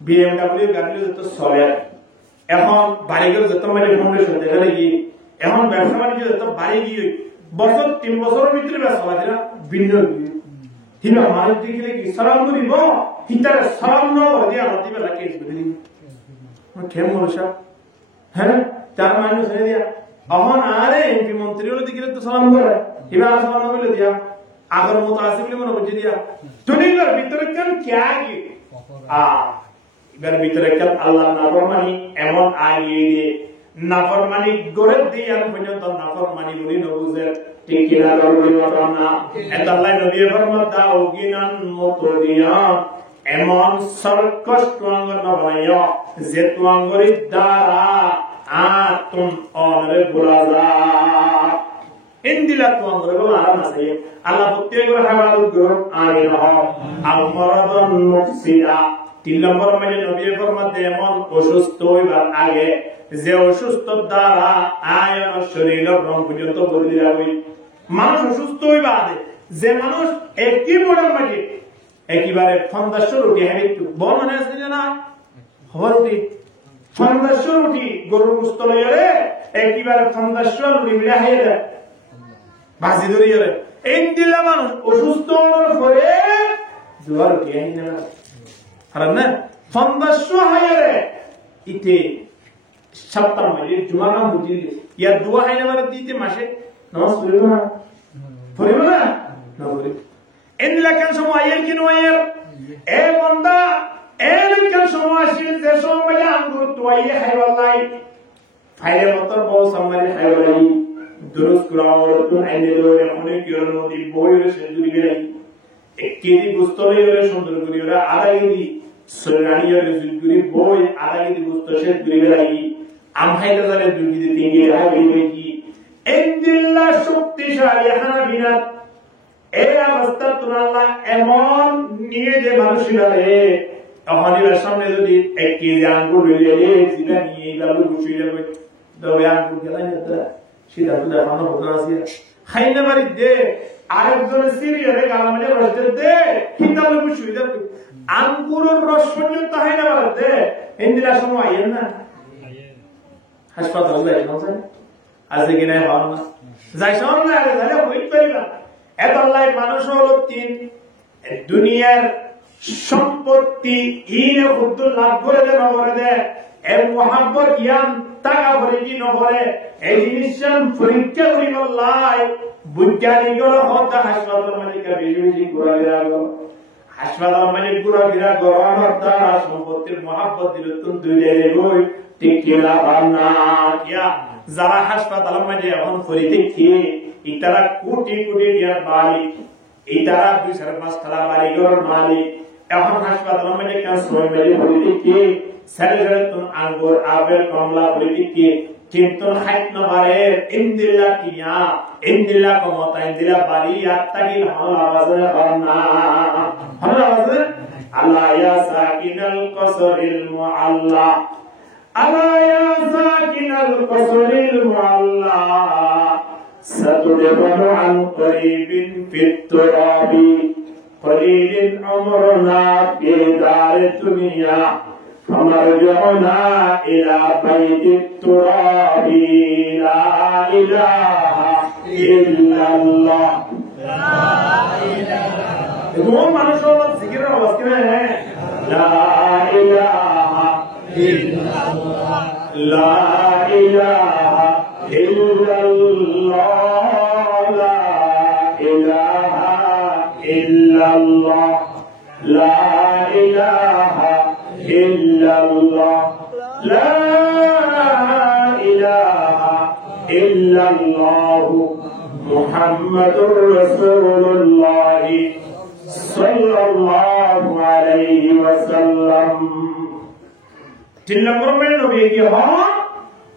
বিএমডব্লিউ গাড়ি যত চলে এখন বাড়িগুলো যত মানে ফাউন্ডেশন দেখা লাগি এখন ব্যবসা বাণিজ্য যত বাড়ি গিয়ে বছর 3 বছরের ভিতরে ব্যবসা বাণিজ্য ভিন্ন হিনা মানুষ দেখিলে কি সালাম করিব হিতারে সালাম ন দিয়া হদিবে লাগে বুঝলি কেমন মানুষ হ্যাঁ চার মানুষ হয়ে দিয়া এখন আরে এমপি মন্ত্রী হলে দেখিলে তো সালাম করে এবার সালাম বলে দিয়া আগের মতো আছে বলে মনে বুঝে দিয়া দুনিয়ার ভিতরে কেন क्या কি এবার ভিতরে কেন আল্লাহ নাফরমানি এমন আইয়ে নাফরমানি গড়ে দিয়ে আর পর্যন্ত নাফরমানি বলি নবুজের ঠিক কিনা বলি না এটা আল্লাহ নবী ফরমাত দাও গিনান মতো দিয়া এমন সরকশ তুয়াঙ্গর না বানাইও যে তুয়াঙ্গরি দ্বারা আতুম অরে বুলাজা ইন্দিলা তুয়াঙ্গরে বলা আরাম আছে আল্লাহ প্রত্যেক হাওয়াল গুরু আইন আও মারাদন মুফসিদা তিন নম্বর মানে নবী ফরমাতে এমন অসুস্থ হইবার আগে যে অসুস্থ দ্বারা আয়ন শরীরের রং পর্যন্ত বদলে যাবে। মানুষ অসুস্থ হইবা আগে যে মানুষ একই বড় মাঝে একেবারে ফন্দাস্য রুটি একটু বল মনে আছে না হরতি ফন্দাস্য রুটি গরুর গোশত লইরে একেবারে ফন্দাস্য রুটি মিলা হয়ে যায় ভাজি ধরিয়ে এই দিলা মানুষ অসুস্থ হওয়ার পরে জোয়ার রুটি আইন না হারাম না ফন্দাস্য হয়ে ইতে সপ্তাহ মাঝে জুমা নাম বুঝি ইয়া দোয়া হয় না দিতে মাসে নামাজ পড়িব না পড়িব না না পড়িব এন্দিলা কেন সময় আয়ের কি নয় এ বন্দা এর কেন সময় আসিল যে সময় আঙ্গুর তোয়াইয়ে খাইবালাই ফাইলে মতর বউ সামনে খাইবালাই দুরুস কুরাওরতুন আইনে দরে অনেক ইয়র নদী বইরে সেজুরি গেলাই এক কেজি গোশত লইরে সুন্দর করি ওরা আড়াই কেজি সরানিয়র জুগুরি বই আড়াই কেজি গোশত সেজুরি গেলাই আম খাইতে ধরে দুই কেজি তিন কেজি আড়াই কেজি এন্দিল্লা শক্তিশালী হানাবিনাত এই অবস্থা তুনাল্লাহ এমন নিয়ে যে মানুষেরা আমাদের সামনে যদি এক কেজি আঙ্গুর লইলে জিগা নিয়ে গেল বসিয়ে যাবে তবে আঙ্গুর গেলাই না সেটা তো দেখানো হতো আছে খাইনা বাড়ি দে আরেকজনের সিরিয়ালে গালামালে রস দে কিতাবে বসিয়ে যাবে আঙ্গুরের রস পর্যন্ত খাইনা বাড়ি দে এন্দিলা সময় আইয়েন না হাসপাতাল যাই না আজকে কিনা হওয়া না যাই সব না আরে হইতে পারি না এত আল্লাহ মানুষ হলো তিন দুনিয়ার সম্পত্তি ইনে খুদ্দুল লাভ করে দে নগরে দে এর মোহাব্বত জ্ঞান টাকা করে কি নগরে এই জিনিসের পরীক্ষা করি বললাই বৈজ্ঞানিকরা হত্যা হাসপাতাল মালিকা বেশি বেশি ঘোরাফেরা করো হাসপাতাল মালিক ঘোরাফেরা করার দ্বারা সম্পত্তির মোহাব্বত দিল তুমি দুই জায়গায় বই ঠিক কিনা ভাবনা কিয়া যারা হাসপাতাল মাঝে এখন ফরিতে খেয়ে ইতারা কোটি কোটি টাকার মালিক ইতারা 2.5 তলা বাড়িঘরের মালিক এখন হাসপাতাল মাঝে কেন সময় মেলে ফরিতে খেয়ে সারে তুন আঙ্গুর আপেল কমলা ফরিতে খেয়ে কিন্তু হাইট নম্বরের ইন্দিল্লা কিয়া ইন্দিল্লা কমতা ইন্দিল্লা বাড়ি আত্তাকি হাওলা বাজারে করনা হাওলা বাজারে আল্লাহ ইয়া সাকিনাল কসরিল মুআল্লা ألا يا ساكن القصر المعلى ستدفن عن قريب في التراب قليل عمرنا في دار الدنيا فمرجعنا إلى بيت التراب لا إله إلا الله لا إله إلا الله لا إله إلا الله لا إله إلا الله لا إله إلا الله لا إله إلا الله لا إله إلا الله محمد رسول الله صلى الله عليه وسلم তিন নম্বর মানে নবী কি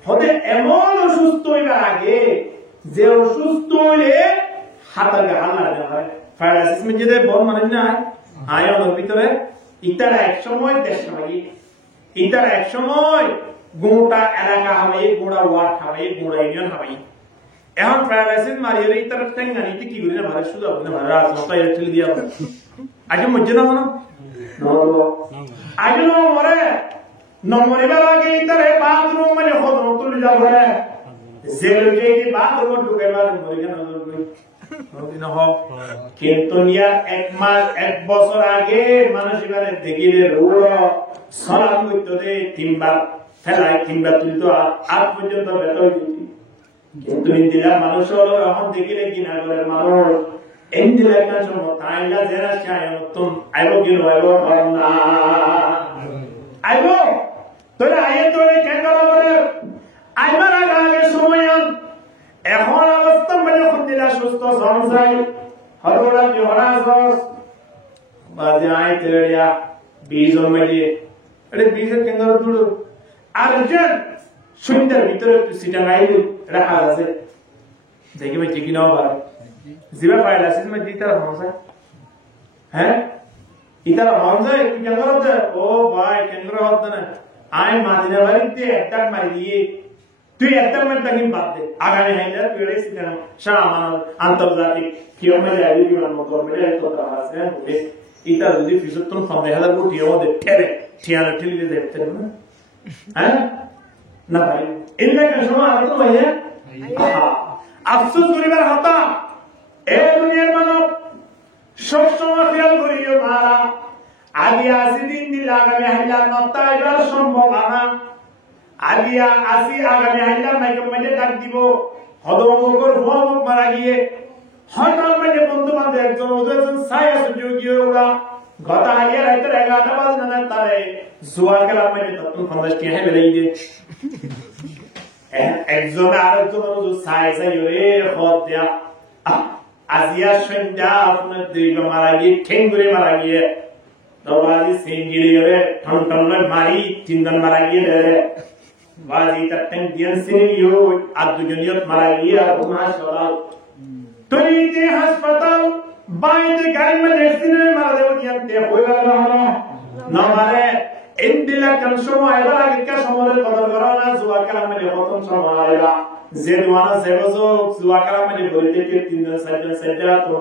হতে এমন অসুস্থ হইবার আগে যে অসুস্থ হইলে হাতালে হাল্লা হয় প্যারালাইসিস মানে যে বল মানে না আয়নের ভিতরে ইতারা এক সময় দেশ হয় ইতারা এক সময় গোটা এলাকা হবে গোটা ওয়ার্ড হবে গোটা ইউনিয়ন হবে এখন প্যারালাইসিস মারিয়ে ইতারা টেঙ্গানিতে কি করে না ভালো শুধু আপনি ভালো রাজনতা এটলি দিয়া আজ মজ্জে না মনে আজ মরে নম্বরে আগে ইতারে বাথরুম মানে হতো তুলে যাও রে জেল যে বাথরুম ঢুকে বাদ মরে কেন দিন হ কিন্তু নিয়া এক মাস এক বছর আগে মানুষ এবারে দেখিলে রুড় সালাম করতে দে তিনবার ফেলাই তিনবার তুলতো আর পর্যন্ত বেতন দিতি কিন্তু ইন্দিরা মানুষ হলো এখন দেখিলে কিনা করে মানুষ ইন্দিরা একটা সময় তাইলা জেরা চায় তুম আইবো কি নয়বো না আইবো তোরা আইয়ে তোরে কেন করে আইবার আগে সময় এখন অবস্থা মানে খুদিলা সুস্থ সংসাই হরোলা জোরাসস বাজে আই তেরিয়া বীজ মেজে এর বীজ কেন দুড়ো আর যে সুন্দর ভিতরে সিটা নাই রাখা আছে দেখি ভাই কি নাও পারে জিবা প্যারালাইসিস মে দিতা সমস্যা হ্যাঁ ইতারা হনজে কি কেন্দ্র হতে ও ভাই কেন্দ্র হতে না আই মাদিনা বাড়িতে একটা মারি দিয়ে তুই একটা মিনিট তাকে বাদ দে আগামী হাইলা তুই রেসি কেন শামান আন্তর্জাতিক কিয়মে যাই বিমান মতো মেলে কথা আছে বলে ইতা যদি ফিসুতন 50,000 কোটি ওদের ঠেরে ঠিয়ানা ঠেলিয়ে দেখতে না হ্যাঁ না ভাই এমনি কেন সময় আর তো ভাইয়া আফসোস করিবার হতা এ দুনিয়ার মানব সব সময় খেয়াল করিও মারা আগে আসি দিন দিল আগামী হাইলা নতা এবার সম্ভব না আলিয়া আসি আগামী হাইলা মাইকে মেলে ডাক দিব হদমগর ভোগ মারা গিয়ে হঠাৎ মানে বন্ধু বান্ধব একজন ওদের সাই আছে যোগী ওরা গতা আলিয়া রাইতে 11টা বাজে না তারে জুয়া খেলা মানে তখন 50 টি হ্যাঁ বেলাই দে একজন আরেকজন সাই সাই রে হদ দিয়া আজিয়া সন্ধ্যা আপনার দুই মারা গিয়ে ঠেঙ্গুরে মারা গিয়ে দবাজি সিঙ্গিরি রে ঠন ঠন মারি তিনজন মারা গিয়ে রে বাজি তট্টন দিন সিনিও আর দুজনিয়ত মারা গিয়ে আর হাসপাতাল তরিতে হাসপাতাল বাইরে গাড়ি में দেখছিনে মারা দেব দিতে হই গেল না মারে ইন্দিলা কাল সময় এবার আগে কা সময় কদর করা না জুয়া খেলা মানে প্রথম সময় আইলা যে দুয়ানা সেবজো জুয়া খেলা মানে বলতে কি তিনজন সাইডা তো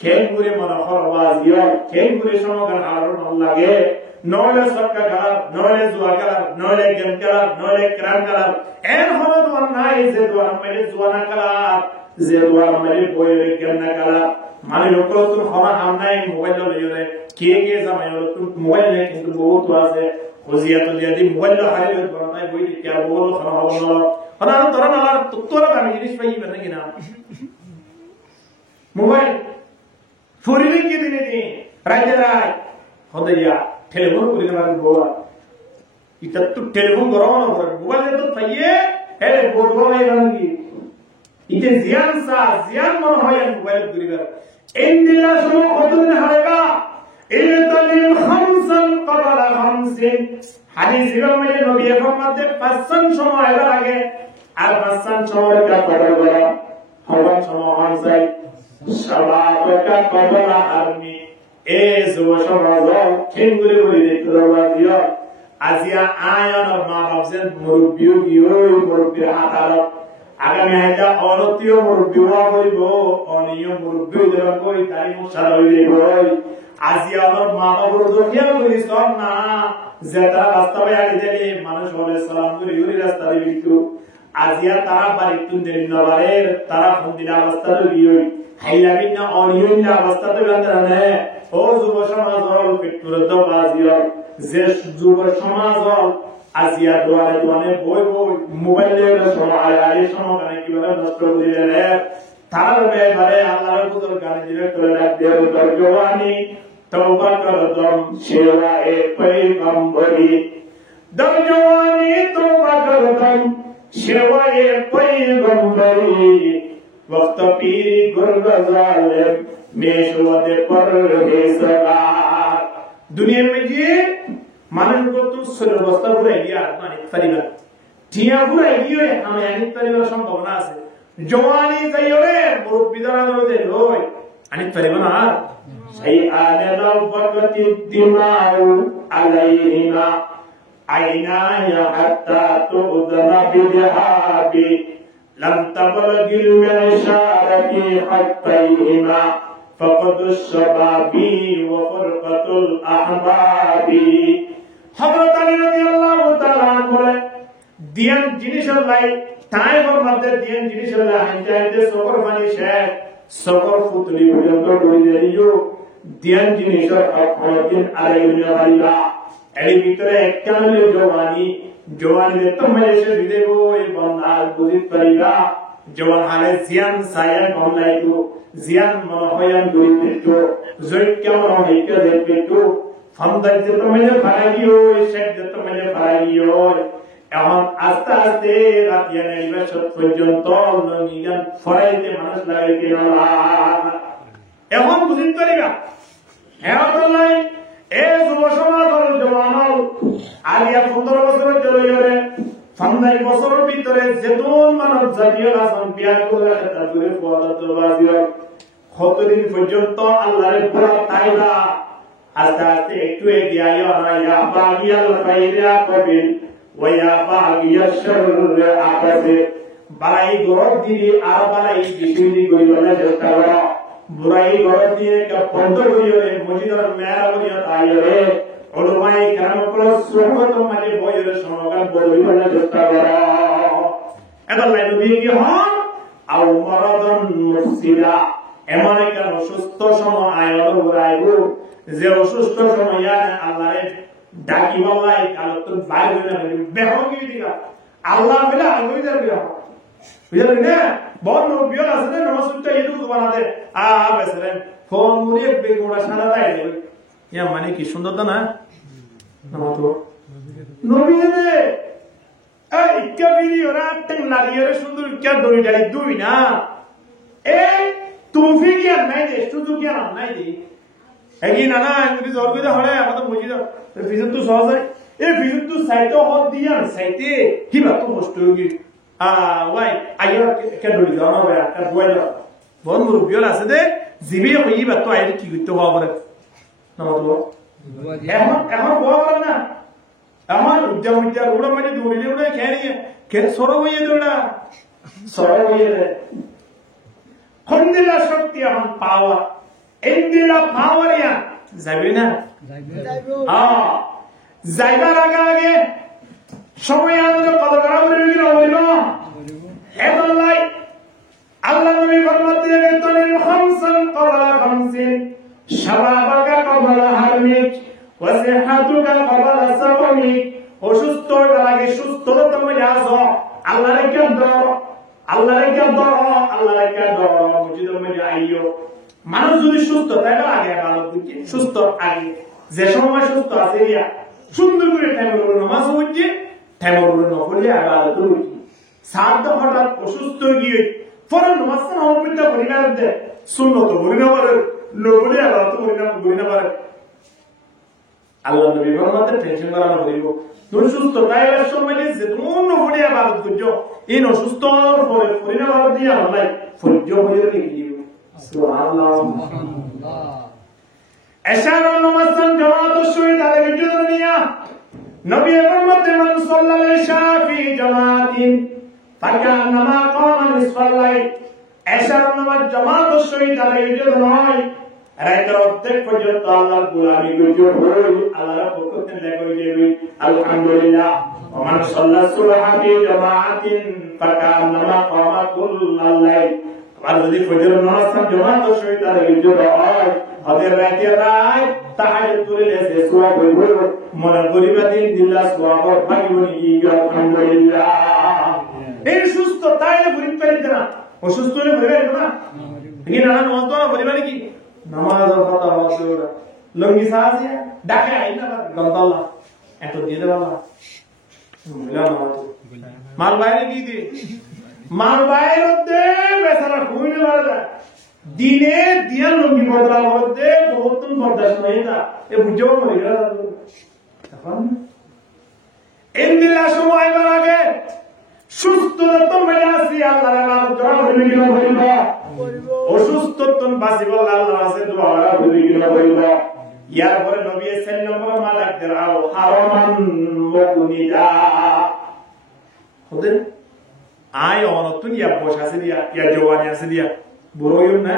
খেল করে মনে করবাজিও খেল করে সমগান হারুন লাগে নলে সরকার খেলা নলে জুয়া খেলা নলে গেম খেলা নলে ক্রাম খেলা এর হলো দোয়ান নাই যে দোয়ান মানে জুয়ানা খেলা যে দোয়ান মানে বইরে গেম না খেলা মানে লোক তো ক্ষমা হাম নাই মোবাইল লইরে কে জামাই হলো তো মোবাইল নেই কিন্তু বহুত আছে খুজিয়াত লিয়াদি মোবাইল হারিয়ে গেল নাই বই কি আর বল ক্ষমা হলো না না তোরা না তোরা আমি জিনিস পাইবে নাকি না মোবাইল ফুরিলে কি দিনে দিন রাইতে রাত হদাইয়া টেলিফোন করে দেবার গোয়া ইতা তো টেলিফোন গরম না করে মোবাইল তো পাইয়ে হেলে বলবো নাই রাঙ্গি ইতে জিয়ান মন হয় মোবাইল করিবার ইন্দিলা সময় কতদিন হারেগা ইলতালিল খামসান ক্বাবলা খামসিন হাদিস ইমামে নবী মুহাম্মদ 5 সময় এর আগে আর 5 সময় কা কদর করা হওয়ার সময় হয় যায় সবাবকা কবলা আরমি এ যুব সমাজ খেঙ্গুরে বলি দেখতে দিও আজিয়া আয়ন মা বাপসেন মুরব্বিও গিও মুরব্বির হাতারত আগামী হাইটা অনতীয় মুরব্বিও হইব অনিয় মুরব্বিও দেবা কই তাই মুসাল হইব আজিয়া অনর মা বাবুর দখিয়া করি সব না যেটা রাস্তায় আগে দিলে মানুষ বলে সালাম করে ইউরি রাস্তা দিবি তো আজিয়া তারা বাড়ি তুন দেরি নবারের তারা ফোন দিলা অবস্থা তো বিয়ই হাইলাবি না অনিয়ম না অবস্থা তো গান্দানে ও যুব সমাজ পেটুর তো বাজিও যে যুব সমাজ আজিয়া দোয়ারে দোয়ানে বই মোবাইলের সময় আরে সময় কিভাবে নষ্ট করে দিলে তার ব্যাপারে আল্লাহর কুদরত গানে দিলে করে রাখতে তোর জওয়ানি তওবা কর দম সেওয়ায়ে পয়গম্বরি দম জওয়ানি তওবা কর দম সেওয়ায়ে পয়গম্বরি वक्त पीरी गुर्ग जालिम मेशवदे परहेज़गार दुनिया में ये मानव को तुम सर्वस्ता बुरा गया मानित परिवार टिया बुरा गया हमें अनित परिवार संभावना से जवानी जायोरे मुरुबिदारा नोदे लोय अनित परिवार सही आने लो बरकती दिमाउ अलैहिमा आइना या हत्ता तो उदना बिदहाबी لم تبلغ المعشار حتيهما فقد الشباب وفرقة الأحباب حضرت علي رضي الله تعالى عنه দিয়ান জিনিসের লাই টাইমের মধ্যে দিয়ান জিনিসের লাই হাইতে সবর পানি শেখ সবর ফুতলি পর্যন্ত কই দিও দিয়ান জিনিসের আপন আলাইনা আল্লাহ এর ভিতরে এককালে জওয়ানি জওয়ানি তো মেলেছে দিদেব এই বন্দার বুঝিত পারিবা জওয়ান হালে জিয়ান সায়ান অনলাইতো জিয়ান মহয়ান দুইতো জয় কেমন হইকে দেখতো ফন্দার যে তো মেলে ভাইও এই শেখ যে তো মেলে ভাইও এখন আস্তে আস্তে রাতিয়া নেইবা সত পর্যন্ত নিগান ফরাইতে মানুষ লাগাইতে না এখন বুঝিত পারিবা হ্যাঁ বলাই এ যুব সমাজের জওয়ানল আলিয়া 15 বছরের জলইরে 15 বছরের ভিতরে যেদুন মানব জাতীয় রাসন বিয়ার করে রাখা দূরে পড়াতো বাজিও কতদিন পর্যন্ত আল্লাহর পুরা তাইবা আস্তে আস্তে একটু এগিয়ে আইও না ইয়া বাগিয়াল খাইরা কবিল ওয়া ইয়া বাগিয়াশ শাররি আকাসে বালাই গরব দিয়ে আর বালাই বিশুদ্ধি করিও না চেষ্টা করো বুরাই গরব দিয়ে কা বন্ধ করিও রে মসজিদের মেরা করিও তাইও রে ওলমাই কেরাম কল সুহবত মানে বইয়ের সমাগম বলিও না চেষ্টা করো এটা লাইন দিয়ে কি হয় আও মারাদান মুফসিদা এমন একটা অসুস্থ সময় আয়রো ঘুরাইব যে অসুস্থ সময় আল্লাহরে ডাকি বলাই কালো তো বাইরে না বেহগি দিগা আল্লাহ বিলা হই যাবে বুঝলেন না বড় নবিয়ত আছে না নমস্তে এটু বানাতে বেসরেন ফোন মুড়ি বেগুড়া সারা দেয় ইয়া মানে কি সুন্দর না নমতো নবী রে এই কবি ওরা টেন লাগিয়ে সুন্দর কে দড়ি ডালি দুই না এই তুমি কি আর নাই দে শুধু কি আর নাই দে একই না না তুমি জোর করে হলে আমাদের মসজিদ ফিজত তো সহজ হয় এই ফিজত তো সাইতে হদ দিয়া সাইতে কি বা তো কষ্ট হই ওয়াই আইও কে দড়ি দাও না ভাই কা বইল বন মুরবিয়ল আছে দে জিবি হইবা তো আইরে কি করতে হবে না নমতো এখন বড় না আমার উদ্যম ওরা মানে দৌড়িলে ওরা খেয়ে কে সরো হইয়ে দৌড়া সরো হইয়ে দে খন্দিলা শক্তি এখন পাওয়ার ইন্দিলা পাওয়ার ইয়া যাবে না যাইবার আগে সময় আনন্দ কত করা বলিল এখন লাই আল্লাহ নবী ফরমাতে গেলেন তনিল খামসান ক্বালা খামসিন শাবাবাকা ক্বালা হারমিক ওয়া সিহাতুকা ক্বালা সাকমিক অসুস্থ হওয়ার আগে সুস্থতা তুমি যাও আল্লাহর কে ধরো আল্লাহর কে ধরো আল্লাহর কে ধরো মসজিদের মধ্যে আইও মানুষ যদি সুস্থ থাকে আগে ইবাদত করতে সুস্থ আগে যে সময় সুস্থ আছে ইয়া সুন্দর করে টাইমের নামাজ পড়ছে টাইমের নফল ইবাদত করতে সাধ্য হঠাৎ অসুস্থ গিয়ে ফরজ নামাজ না পড়তে পরিবার দে সুন্নত বলি না পারে নবলি ইবাদত বলি না পারে আল্লাহ নবী ফরমাতে টেনশন করা না হইব তুমি সুস্থ তাইবার সময় যে তুমি নবলি ইবাদত করছো এই অসুস্থ পরে পরিবার দিয়া আল্লাহ ফরজ হয়ে গিয়ে সুবহানাল্লাহ এশার নামাজ জামাত শহীদ আলাইহি দুনিয়া নবী ফরমাতে মান সাল্লাল্লাহু শাফি জামাতিন ফাকান্নামা কামা নিসফাল লাইল এশার নামাজ জামাত শহীদ আলাইহি দুনিয়া রাতের অর্ধেক পর্যন্ত আল্লাহর গোলামি করতে হয় আল্লাহর পক্ষ থেকে লেখা হয়ে আলহামদুলিল্লাহ ওয়া মান সাল্লা সুবহা ফি জামাতিন ফাকান্নামা কামা কুল্লাল লাইল আর যদি ফজর নামাজ জামাত শহীদ আলাইহি দুনিয়া ওদের রাতের রাত তাহাজ্জুদ করে লেছে সওয়াব হইব মনে করিবা দিন দিল্লাহ সওয়াব ভাগিবনি কি আলহামদুলিল্লাহ এই সুস্থ তাইলে বুঝতে পারিতে না অসুস্থ হলে ভরে না কি না নামাজ তো বলিবা নাকি নামাজ কথা বলতে ওরা লঙ্গি সাহায্য ডাকে আই না গন্তাল্লা এত দিয়ে দেওয়া মিলা নামাজ মাল বাইরে কি দি মাল বাইরে দে বেচারা ঘুমিয়ে পারে দিনে দিয়া লঙ্গি বদলা হতে বহুত বরদাস্ত নাই না এ বুঝো মরে গেল তখন ইন্দিলা সময় আগে সুস্থ তো মেরে আসি আল্লাহর নাম জড়া হইল কি না হইল অসুস্থ তো বাসি বল আল্লাহ আছে দোয়া হইল কি না হইল ইয়ার পরে নবী সাল্লাল্লাহু আলাইহি মালাক দাও হারামান মুকুনিদা ওদের আয় অনতুন ইয়া বসা আছে দিয়া ইয়া জওয়ানি আছে দিয়া বুড়ো হইল না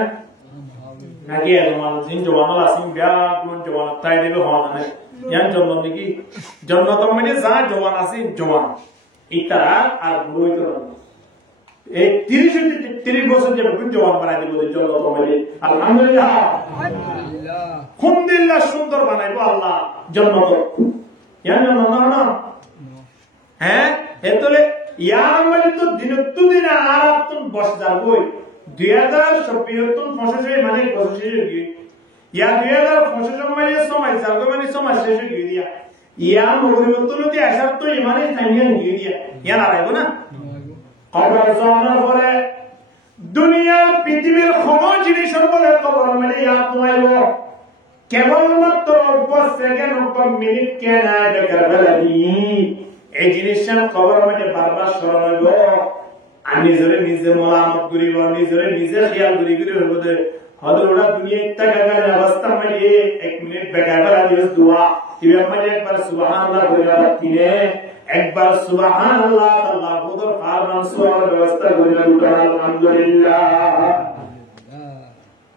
নাকি এমন জিন জওয়ান আছে বিয়া কোন জওয়ান তাই দেবে হওয়া না ইয়ান জন্য নাকি জন্য তো মানে যা জওয়ান আছে জওয়ান এটা আর বুড়ো হইতো না এই 30 বছর যে জওয়ান বানাই দিব জন্য তো মানে আলহামদুলিল্লাহ আলহামদুলিল্লাহ সুন্দর বানাইবো আল্লাহ জান্নাত ইয়ান না না হ্যাঁ এতলে ইয়ার মানে তো দিন আর তুমি বস যাবই 2025 মানে বছর শেষ হয়ে গিয়ে ইয়া 2025 মানে সময় যাবো মানে সময় শেষ হয়ে গিয়ে ইয়া মরিবতলতে আসার তো ইমানে থামিয়ে নিয়ে দিয়া ইয়া না রাইবো না কবর জানার পরে দুনিয়া পৃথিবীর কোনো জিনিসের বলে কবর মানে ইয়া তোমাইব কেবলমাত্র উপর সেকেন্ড উপর মিনিট কে না দেখার বেলা এই জিনিসটা কবর মানে বারবার স্মরণ হইব আমি নিজে মলামত করিব নিজে খেয়াল করি হইব যে হদরুরা দুনিয়া ইত্তাকার অবস্থা মানে 1 মিনিট বেকার দিবস দোয়া ইবে মানে একবার সুবহানাল্লাহ বলে রাখতিনে একবার সুবহানাল্লাহ আল্লাহ খুদর ফারমান সুবহান ব্যবস্থা করে আলহামদুলিল্লাহ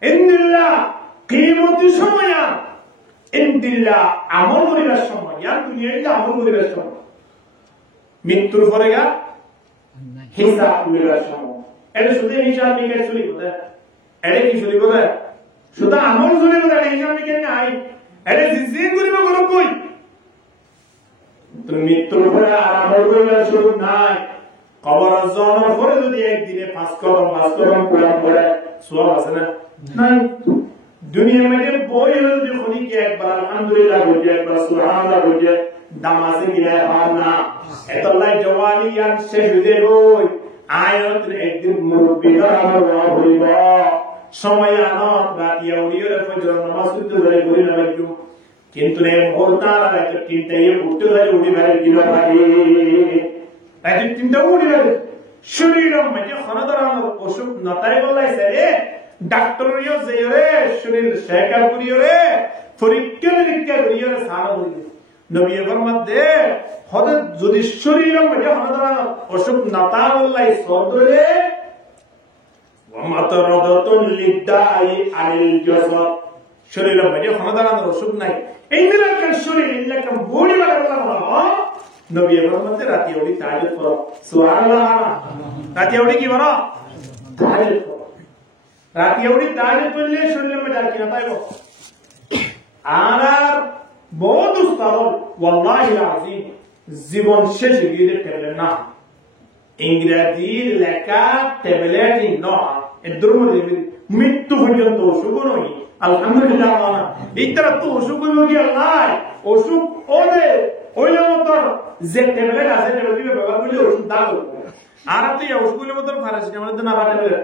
ইন্দিল্লাহ কিয়ামতের সময় ইন্দিল্লাহ আমল করার সময় দুনিয়ায় আমল করার সময় মৃত্যুর পরে হিসাব করার সময় এটা শুধু হিসাব নিকাশ চলি বোধ এটা কি চলি বোধ শুধু আমল চলি বোধ হিসাব নিকাশ নাই এটা জিজ্ঞেস করিব কোনো কই তুমি মৃত্যুর পরে আর আমল করার সুযোগ নাই কবর জন্মের পরে যদি একদিনে 5 কদম কোরআন পড়ে সওয়াব আছে না নাই দুনিয়ার মধ্যে বই যদি খুনি কি একবার আলহামদুলিল্লাহ বলে একবার সুবহানাল্লাহ বলে দামাসে গিয়ে হয় না এতলাই জওয়ানি আর শেষ হয়ে গই আয়াত একদিন মুরব্বিরা আমরা হইব সময় আনত রাতিয়া উড়িয়ে ফজর নামাজ পড়তে ধরে করি না বাজু কিন্তু এই ভোরতার রাত 3টায় উঠতে ধরে উড়ি বাইরে দিন পারি রাত 3টা উড়ি বাইরে শরীরের মধ্যে খনদরান অসুখ নতাই বলাইছে রে ডাক্তারিও যেরে শরীর শেখার করিও রে পরীক্ষা করিও রে সারা বলি নবী ফরমাতে হদে যদি শরীরের মধ্যে খনদরান অসুখ নতা বলাই সদরে ওয়ামাতরাদাতুন লিদাই আনিল জাসাদ শরীরের মধ্যে খনদরান অসুখ নাই এই মিরাকাল শরীর ইল্লাকাম বডি বানাল্লাহ নবী ফরমাতে রাতে ওই তাহাজ্জুদ করো সুবহানাল্লাহ রাতে ওই কি করো তাহাজ্জুদ করো রাতে ওই তাহাজ্জুদ করলে শরীরের মধ্যে আর কি না পাইবো আর বহুত উস্তাদ ওয়াল্লাহি আযীম জীবন শেষ গিয়ে ফেললেন না ইংরেজির লেখা ট্যাবলেট ন এর মধ্যে মৃত্যু পর্যন্ত অসুখ নয় আলহামদুলিল্লাহ ইতরা তো অসুখ হয়ে নাই অসুখ ওদের ওইলে মতন যে ট্যাবলেট আছে ট্যাবলেট ব্যবহার করলে ওষুধ দাও আর তুই ওষুধগুলোর মতন প্যারাসিটামল না ট্যাবলেট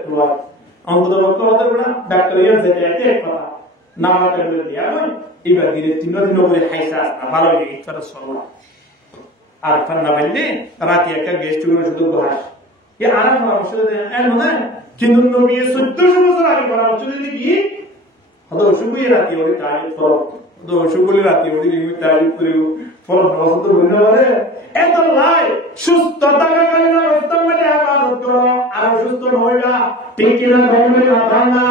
অন্তত ওদের বড় ডাক্তার ইয়ার যেতে এক কথা না ট্যাবলেট দিয়া কই এবার ধীরে 3 দিন করে খাইছা ভালো হয়ে ইতরা সরল আর ফান্না বললে রাতে একটা গেস্ট রুমে শুধু বহাস এই আরাম পরামর্শ দেন এর মনে কিন্তু নবী 1400 বছর আগে পরামর্শ দিতে কি হয়তো অসুখই রাতে ওই তারিখ করো তো অসুখগুলি রাতে ওই তারিখ করিও ফল নষ্ট হইনা পারে এত লাই সুস্থ থাকার কারণে অবস্থা মধ্যে ইবাদত করো আর সুস্থ হইলা ঠিক কি না হবে না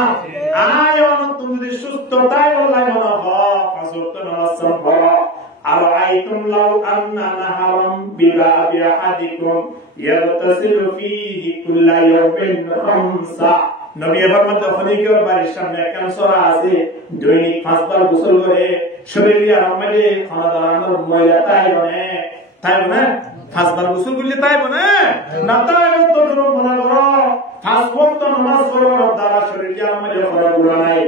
আয়ন তুমি যদি সুস্থতায় আল্লাহ মনে হয় পাঁচওয়াক্ত নামাজ পড়ো أرأيتم لو أن نهرا بباب أحدكم يغتسل فيه كل يوم 5 নবী ফরমাতে খনিকের বাড়ির সামনে একজন সরা আছে দৈনিক 5 বার গোসল করে শরীরে আমাদের খানাদানোর ময়লা তাই বনে 5 বার গোসল করলে তাই বনে না তাই তো তোমরা মনে করো 5 ওয়াক্ত নামাজ পড়ার দ্বারা শরীরে আমাদের কোনো গুনাহ নাই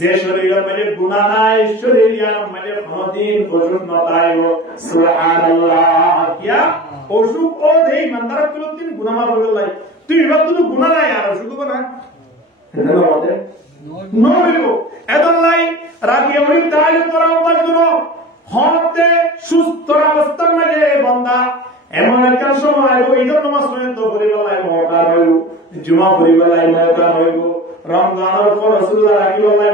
যে শরীরের মধ্যে গুনাহ নাই শরীরের মধ্যে কোনদিন অসুখ নতাই সুবহানাল্লাহ কিয়া অসুখ ও দেই মন্দার কোনদিন গুনাহ মা বলে লাই তুই এবার তো গুনাহ নাই আর অসুখ না এটা আমাদের নইবো এদলাই রাগিয়ে ওই তাই করা উপায় করো হতে সুস্থ অবস্থা মধ্যে বান্দা এমন একটা সময় ওই নামাজ পর্যন্ত পরিবালাই মওকা হইল জুমা পরিবালাই মওকা হইল রমজানের পর রাসূলুল্লাহ রাগিবালাই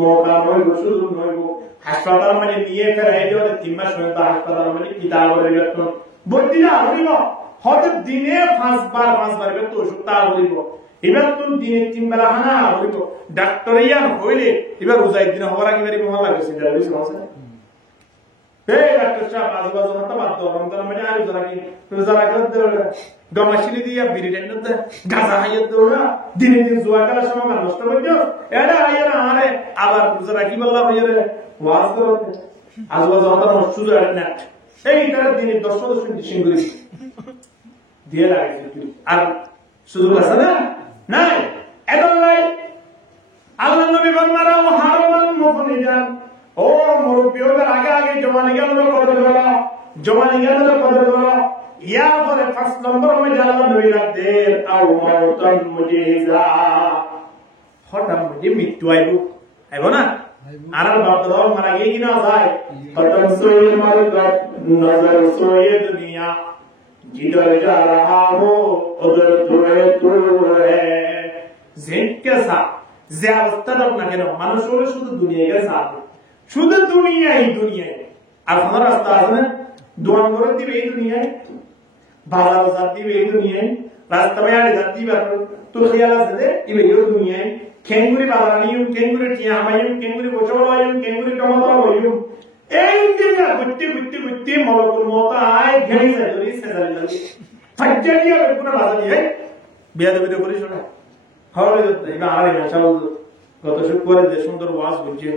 মওকা হইল সুযোগ হইল হাসপাতাল মানে নিয়ে ফেরাই দিও 3 মাস পর্যন্ত হাসপাতাল মানে কিতাব হইল বইদিনা হইল হতে দিনে 5 বার তো সুস্থ হইব এবার তুমি দিনে 3 বেলা হানা হইব ডাক্তারিয়ান হইলে এবার রোজাই দিন হওয়ার আগে বাড়ি মহা লাগে সিধা বুঝছ না এই ডাক্তার সাহেব আজবাজ মত বাদ দাও রমজান মানে আর রোজা কি রোজা রাখতে গমাশিনি দিয়া বিড়ি টেন্ড দে গাজা হাইয়ে দৌড়া দিনে দিন জুয়া খেলা সময় নষ্ট করে দিও এটা আইয়া না আরে আবার রোজা রাখি বললা হইয়া রে ওয়াজ করতে আজবাজ মত নষ্ট করে না এই তার দিনে 10 সিঙ্গুরি দিয়ে লাগে আর সুযোগ আছে না নাই এদলাই আল্লাহ নবী ফরমারা ও হারামান মুফনিজান ও মুরব্বিওরা আগে জওয়ানি গেল কদর করো জওয়ানি গেল কদর করো ইয়া পরে 5 নম্বর মধ্যে আল্লাহ নবী রাখতেন আও মাউতান মুজিজা হঠাৎ মধ্যে মৃত্যু আইব না আর বাপ দাও মারা গিয়ে কি না যায় কতন সোয়ে মারগত নজর সোয়ে দুনিয়া जिधर जा रहा हो उधर तुरे तुरे जिनके साथ যে অবস্থা হোক না কেন মানুষ হলে শুধু দুনিয়ায় গেছে শুধু দুনিয়ায় আর কোনো রাস্তা আছে না দোয়ান করে দিবে এই দুনিয়ায় বাজার জাত দিবে এই দুনিয়ায় রাস্তা বাইরে জাত দিবে তো খেয়াল আছে যে এই দুনিয়ায় কেঙ্গুরি বাজারানিয়ম কেঙ্গুরি টিয়া হামায়ুম কেঙ্গুরি বছরায়ুম কেঙ্গুরি টমাটো হইম এই দিনা গুত্তি মলকুল মতা আয় ঘেনি যায় ধরি সেজারি লাগে ফাজ্জালিয়া বেকুনা বাজা দিয়ে বিয়া দেবে করিস না হলে যেতে এবার আর ভাষা গত শুক্রবারে যে সুন্দর ওয়াজ বুঝছে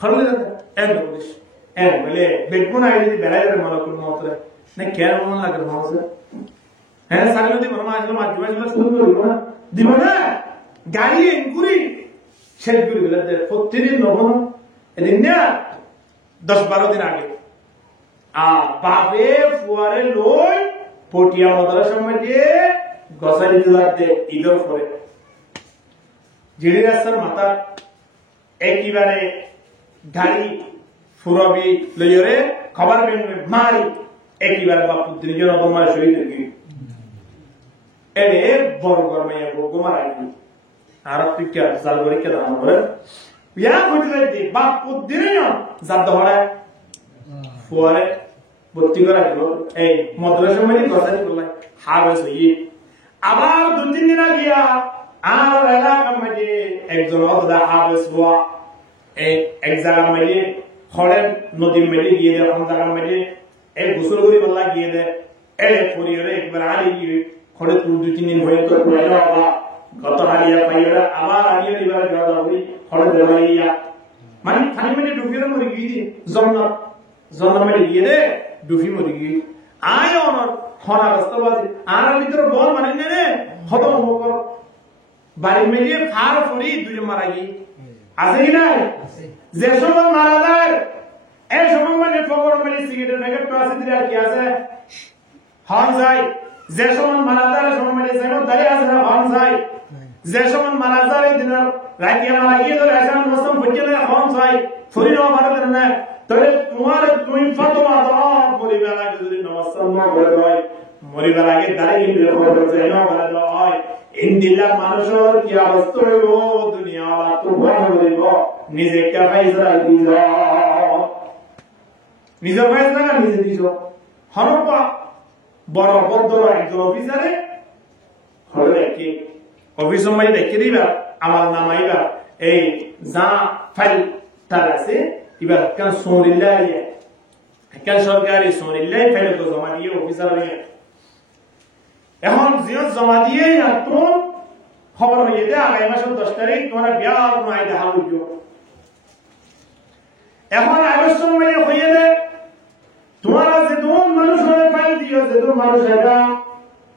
হলে যেতে এন করিস এন বলে বেকুনা আই যদি বেড়াই যাবে মলকুল মতা না কেন মন লাগে মানুষ হ্যাঁ সাগর দি বর্মা আসলে মাঝে শুরু করব না দিব না গাড়ি এনকুরি শেষ করে দিলে প্রতিদিন নবন এদিন না 10-12 দিন আগে বাপে ফুয়ারে লই পটিয়া মাদ্রাসার মধ্যে গসারি দিলাতে ঈদের পরে জিরি রাস্তার মাথা একেবারে গাড়ি ফুরবি লইরে খবর বেনবে মারি একেবারে বাপু দিনের অদমায় শহীদ কি এরে বড় গরমাইয়া গোমার আইনি আর তুই কে জাল করে কে দাম করে বিয়া কইতে যাইতে বাপু দিনের জাদ ধরে ফুয়ারে ভর্তি করা গেল এই মাদ্রাসার মধ্যে গসারি করলাই হাওয়াস হইয়ে আবার 2-3 দিন গিয়া আর এলাকার মধ্যে একজন অদা হাওয়াস হওয়া এই এক জায়গার মধ্যে খড়ের নদীর মধ্যে গিয়ে দেয় কোন জায়গার মধ্যে এই গোসল করি বললা গিয়ে দেয় এলে পরিবারে একবার আরে গিয়ে খড়ে 2-3 দিন হয়ে তো বাবা গত হারিয়া পাইরা আবার আনিয়ে দিবার যাওয়া করি খড়ে দেওয়াইয়া মানে খালি মানে ডুবিয়ে মরে গিয়ে জন্ম মরে গিয়ে দে ডুবি মরে গিয়ে আয় অনর খরা বাস্তবাদী আর ভিতরে বল মানে নে খতম হকর বাড়ি মেলিয়ে ফার ফরি দুজন মারা গিয়ে আছে কি না যে সময় মারা যায় এই সময় মানে ফকর মানে সিগারেট প্যাকেট তো আছে দিলে আর কি আছে হন যায় যে সময় মারা যায় সময় মানে যেন দাঁড়িয়ে আছে না হন যায় যে সময় মারা যায় দিনের রাতে মারা গিয়ে তো এসান মৌসুম হচ্ছে না হন যায় ফরি না মারা না তবে তোমার তুমি ফতোয়া দাও পরিবার আগে যদি নমস্কার করে হয় মরিবার আগে দাঁড়িয়ে গিয়ে খবর যায় না বলা দাও হয় ইন্দিলা মানুষের কি অবস্থা হইব দুনিয়া তো ভালো হইব নিজে কে ফাইজা দিল নিজে ফাইজা না নিজে দিল হরপা বড় বড় একজন অফিসারে হলে কি অফিস মানে দেখে দিবা আমার নামাইবা এই যা ফাইল তার আছে এবার কেন সোনিল্লাই কেন সরকারি সোনিল্লাই ফাইল তো জমা দিয়ে অফিসারে এখন জিও জমা দিয়ে এখন খবর হয়ে যায় আগামী মাসের 10 তারিখ তোমরা বিয়া নাই দেখা বুঝছো এখন আগস্ট মাসে হয়ে যায় তোমরা যে দোন মানুষ হয়ে ফাইল দিও যে দোন মানুষ এটা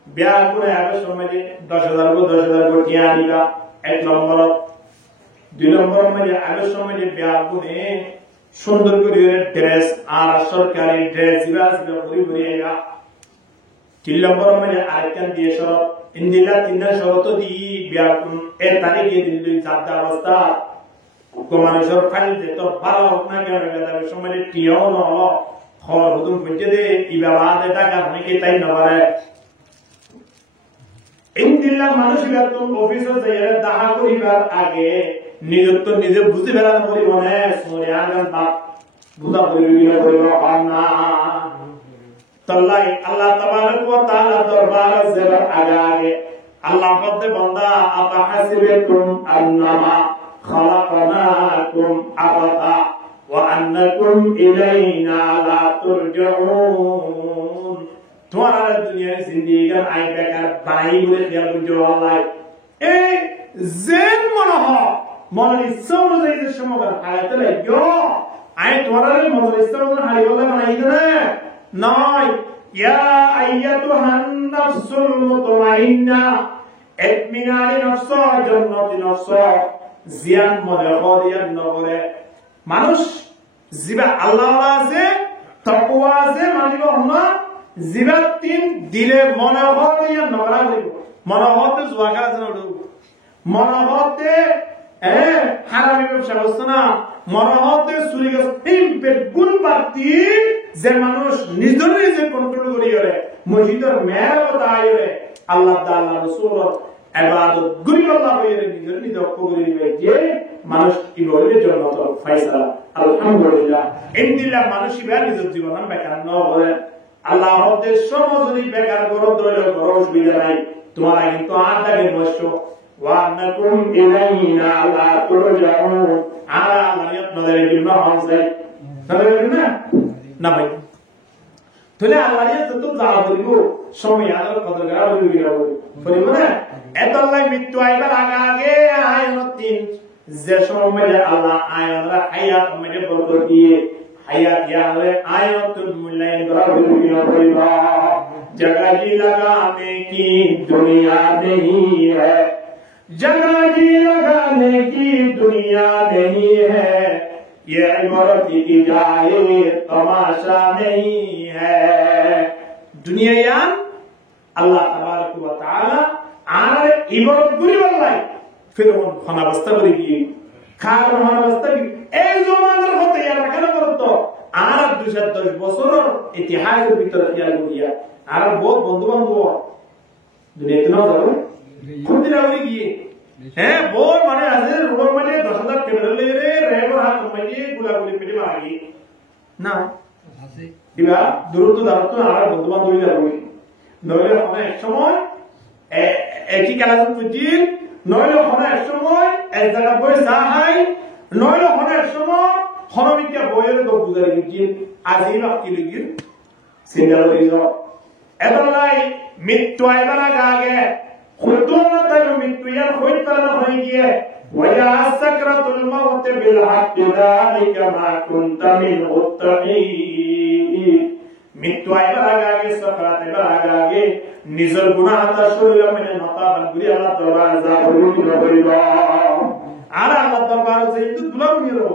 বিয়া করে আগস্ট মাসে 10,000 কোটি আনিবা এক নম্বর 2 নম্বর মানে আগস্ট মাসে বিয়া করে সুন্দর করে ড্রেস আর সরকারি ড্রেস দিবা পরিবরিয়া 3 নম্বর মানে আরেকখান দিয়ে শরত ইন্দিলা 3 শরত দি বিয়াকুন এর তারিখে দিল্লি জাদা অবস্থা মানুষের ফাইল যে তো ভালো হোক না কেন বেদার সময় টিও ন খবর হুতুম পৌঁছে দে ইবাবাদ টাকা অনেকে তাই না পারে ইন্দিলা মানুষ বেতন অফিসে যাই দেখা করিবার আগে নিজত্ব নিজে বুঝে ফেলানো পরিমাণে সোনিয়াগান বাপ বুঝা পরিবার না তল্লাই আল্লাহ তাবারক ওয়া তাআলা দরবার যাবার আগে আল্লাহ বলতে বান্দা আপা হাসিবাতুম আন্নামা খালাকনাকুম আবাদা ওয়া আন্নাকুম ইলাইনা লা তুরজাউন তোমরা দুনিয়ার জিন্দেগি আই বেকার বাই বলে খেয়াল করছো আল্লাহ এই জেন মনের ইচ্ছা অনুযায়ী যে সময় হারাতে লাগো আই তোমরা মনের ইচ্ছা অনুযায়ী হারিয়ে বলে বানাই না নয় ইয়া আইয়াতুহান নাফসুল মুতমাইন্না ইতমিনানি নফস জান্নাতি নফস জিয়ান মনে করিয়ান নগরে মানুষ জিবা আল্লাহ আছে তাকওয়া আছে মানিব না জিবা তিন দিলে মনে করিয়ান নগরা হইব মনে হতে জুয়াগা আছে না মনে হতে হারামি ব্যবসা করছে না মনে হতে চুরি গেছে তিন গুণ পাতি যে মানুষ নিজের নিজে কন্ট্রোল করি মসজিদের মেয়ের দায় আল্লাহ তাআলা রাসূল ইবাদত করি আল্লাহ বইয়ের নিজের নিজ কবুল দিবে যে মানুষ কি বলে জন্নত ফয়সালা আলহামদুলিল্লাহ ইনদিল্লাহ মানুষ ইবার নিজের জীবন বেকার ন বলে আল্লাহ হতে সমজনি বেকার করো দইল করো অসুবিধা নাই তোমার কিন্তু আদাকে বসো ওয়া নাকুম ইলাইনা লা তুরজাউন আলা মারিয়াত নদের বিনা হামসে না না ভাই তাহলে আল্লাহ যত যা বলবো সময় আল্লাহর কদর করা বলবি না বলবো না এত আল্লাহ মৃত্যু আইবার আগে আয়াতিন যে সময় আল্লাহ আয়াতরা হায়াত মেরে বরকত দিয়ে হায়াত ইয়ালে আয়াতুল মুলাইন করা বলবি না বলবা जगह जी लगाने की दुनिया नहीं है जगह जी लगाने की दुनिया नहीं है ये इबारत की जाए तमाशा नहीं है दुनियायान अल्लाह तबारक व तआला आरे इबारत गुरी বললাই ফিরআউন খনাবস্তা করে গিয়ে খার খনাবস্তা এই জমানার হতে আর কেন করতো আর 210 বছর ইতিহাসের ভিতরে খেয়াল করিয়া আর বহুত বন্ধু বান্ধব দুনিয়াতে না যাবে কোন দিন আগে গিয়ে হ্যাঁ বহুত মানে আছে রোড মানে 10,000 ক্যামেরা লে রে রেবর হাত মানে গুলাগুলি পেটে মারি না আছে দিবা দূরত্ব দাঁড়াতো আর বন্ধু বান্ধবই যাবে নইলে হবে এক সময় একই ক্লাস পুজিল নইলে হবে এক সময় এক জায়গা বই সাহাই নইলে হবে এক সময় হনমিকা বইয়ের তো বুঝাই দিচ্ছি আজিব আপকি লিগির সিঙ্গেল হয়ে যাও এবারে মৃত্যু আইবার আগে খুদুনা তাই মৃত্যু ইয়ার হইতার না হই গিয়ে ওয়া সাকরাতুল মাউত বিল হাক্কি যালিকা মা কুনতা মিন উত্তাকি মৃত্যু আইবার আগে সাকরাত আইবার আগে নিজের গুনাহটা শরীর মানে মাতাবান করি আল্লাহ দরবার যা বলিবা আর আল্লাহ দরবার যে দুলা বনিরো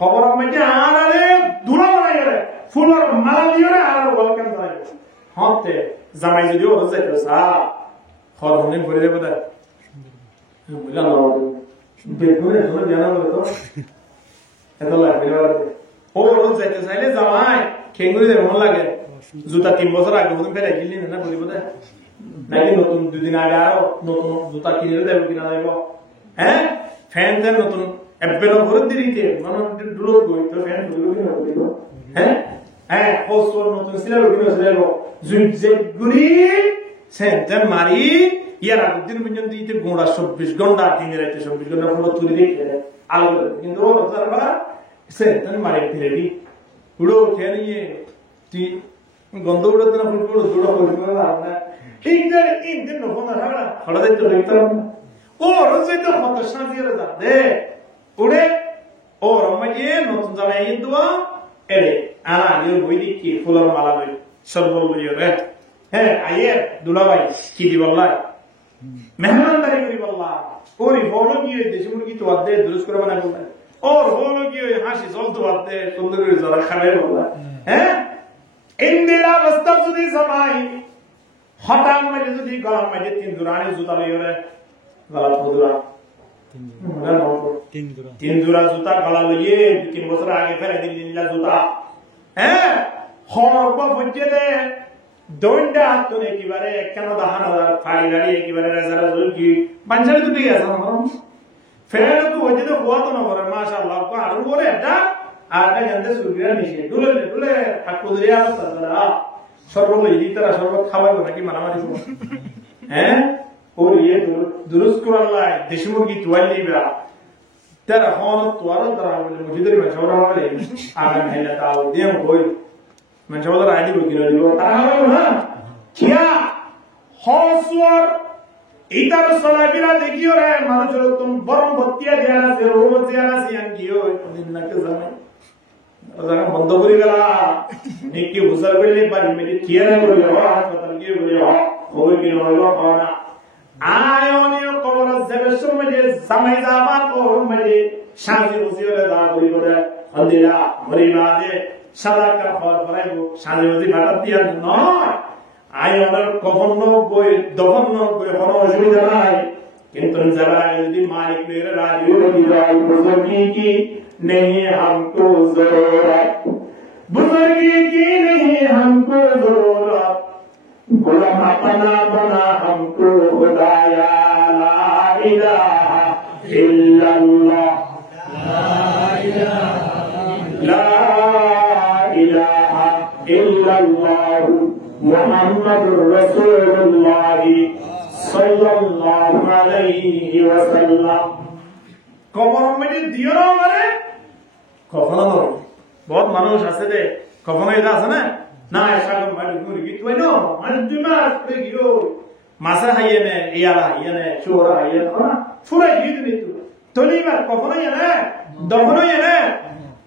কবর মধ্যে আরে দুলা বানাই রে ফুলের মালা দিয়ে আর ওয়েলকাম জানাই হতে জামাই যদি ওর যাইতো সা হরমোন ভরে দেব দা বুঝলা না বেগুনে তোমার জানা বলো তো এত লাগে ও ওর যাইতো চাইলে জামাই কেঙ্গুই দেব মন লাগে জুতা 3 বছর আগে ওদিন ফেলে গিলি না বলিব দা নাকি নতুন 2 দিন আগে আরো নতুন জুতা কিনে দেব কিনা দেব হ্যাঁ ফ্যান দেন নতুন এবেলো করে দিতে মানে দুলো কই তো ফ্যান দুলো কিনা বলিব হ্যাঁ হ্যাঁ পোস্টর নতুন সিলার কিনা সিলার গুলি সেন্টার মারি ইয়ার দিন পর্যন্ত ইতে গোড়া 24 ঘন্টা দিন রাতে 24 ঘন্টা ফলো তুলি দেখে আলো কিন্তু ও তারপর সেন্টার মারি দিলি পুরো খেলিয়ে তুই গন্ধ উড়তে না পুরো দুটো করে না ঠিক যে দিন ফোন হারা হড়া দিতে হইতো ও রোজই তো কত শান্তির দা দে উড়ে ও রমাইয়ে নতুন জামাই ইন্দুয়া এরে আনা নিও বইদি কি ফুলের মালা লই সরবল লইও রে হ্যাঁ আইয়ে দুলাভাই কি দি বললা মেহমানদারি করি বললা ওরি বলো কি দেশি মুরগি তো আদে দুরুস করে বানাই বললা ওর বলো কি হাসি চলতো আদে সুন্দর করে জরা খাবে বললা হ্যাঁ ইন্দিরা অবস্থা যদি সবাই হঠাৎ মানে যদি গলার মধ্যে 3 জোড়ানি জুতা লইও রে গলা পুদুরা 3 জোড়া জুতা গলা লইয়ে 3 বছর আগে ফেলে দিলা জুতা হ্যাঁ হরব হচ্ছে দে দইন্ডা হাতনে একেবারে কেন দাহানা ফাড়ি গাড়ি একেবারে রাজারা জলকি বাঞ্জালি দুটি আছে আমার ফেলে তো হচ্ছে তো হওয়া তো না করে মাশাআল্লাহ কো আর ওরে এটা আর না জানতে সুবিধা নিছে দুলে দুলে ঠাকুরিয়া তারা সর্বলো ইতারা সর্ব খাওয়াবো নাকি মারামারি করব হ্যাঁ ওর ইয়ে দুরুস করাল্লাই দেশি মুরগি তোয়াই লিবা তারা হন তোয়ারো তারা বলে মুজিদের মাঝাওরা বলে আগা নাইলা তাও দেম কই মাঝাওরা আইডি বলি না দিও তারা হবে না কিয়া হসওয়ার ইতার সলাবিরা দেখিও রে মানুষের তুমি বরম ভত্তিয়া দেয়া না যে রোজ দেয়া না সিয়ান কিও দিন নাকে জামাই জায়গা বন্ধ করে গেলা নেকি হুসার বলে বাড়ি মেরে কিয়া না বলে হাসপাতাল গিয়ে বলে ওই কি হলো না আয়নিও কবর জেবের সময় জামাই জামা ওর মধ্যে শান্তি বসিয়ে দা বলি করে হন্দিরা মরিবাদে সাদা কার ফল পরাইবো শান্তি বসি ভাটা দিয়া নয় আয়নের কখনো বই দহন বই কোনো অসুবিধা নাই কিন্তু যারা যদি মালিক মেরে রাজি হয়ে যায় বুজুর্গি কি নেই हमको जरूरत बुजुर्गी की नहीं हमको जरूरत गुलाम अपना बना हमको खुदाया ইলাহা ইল্লাল্লাহ লা ইলাহা ইল্লাল্লাহ মুহাম্মাদুর রাসূলুল্লাহ সাল্লাল্লাহু আলাইহি ওয়াসাল্লাম। কবর মেরে দিও না মানে কখনো ধরো বহুত মানুষ আছে যে কখনো এটা আছে না না এসব মানে মুরগি তুই নো মানে দুই মাস করে গিয়ে মাসা হাইয়ে নে ইয়ালা হাইয়ে নে চোরা হাইয়ে না ফুরাই গিয়ে দিবি তুই তলিবার কখনো জানে দখনো জানে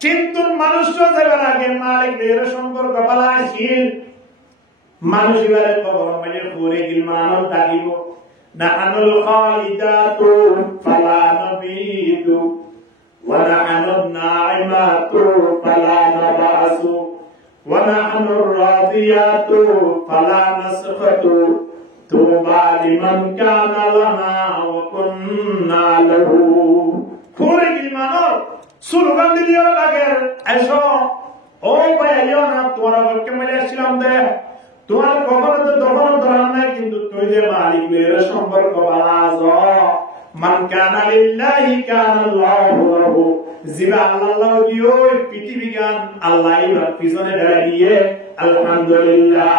কিন্তু মানুষ তো যাবার আগে মালিক এর সম্পর্ক বলা ছিল মানুষ এবারে কবর মেরে পড়ে গিল মানব থাকিব নাহানুল খালিদাতু ফালা নবিদু ওয়া নাহানুন নাইমাতু ফালা নাবাসু ওয়া নাহানুর রাদিয়াতু ফালা নাসখাতু তুবা লিমান কানা লানা ওয়া কুননা লাহু। পড়ে গিল মানব স্লোগান দিয়ে লাগে এসো ও ভাই আইও না তোরা বলকে মেরে আসছিলাম দে তোমার কখনো তো দখল ধরা নাই কিন্তু তুই যে মালিকের সম্পর্ক বালাজ মান কানা লিল্লাহি কানা আল্লাহু লাহু জিবা আল্লাহ দিও পৃথিবী গান আল্লাহর পিছনে দাঁড়িয়ে আলহামদুলিল্লাহ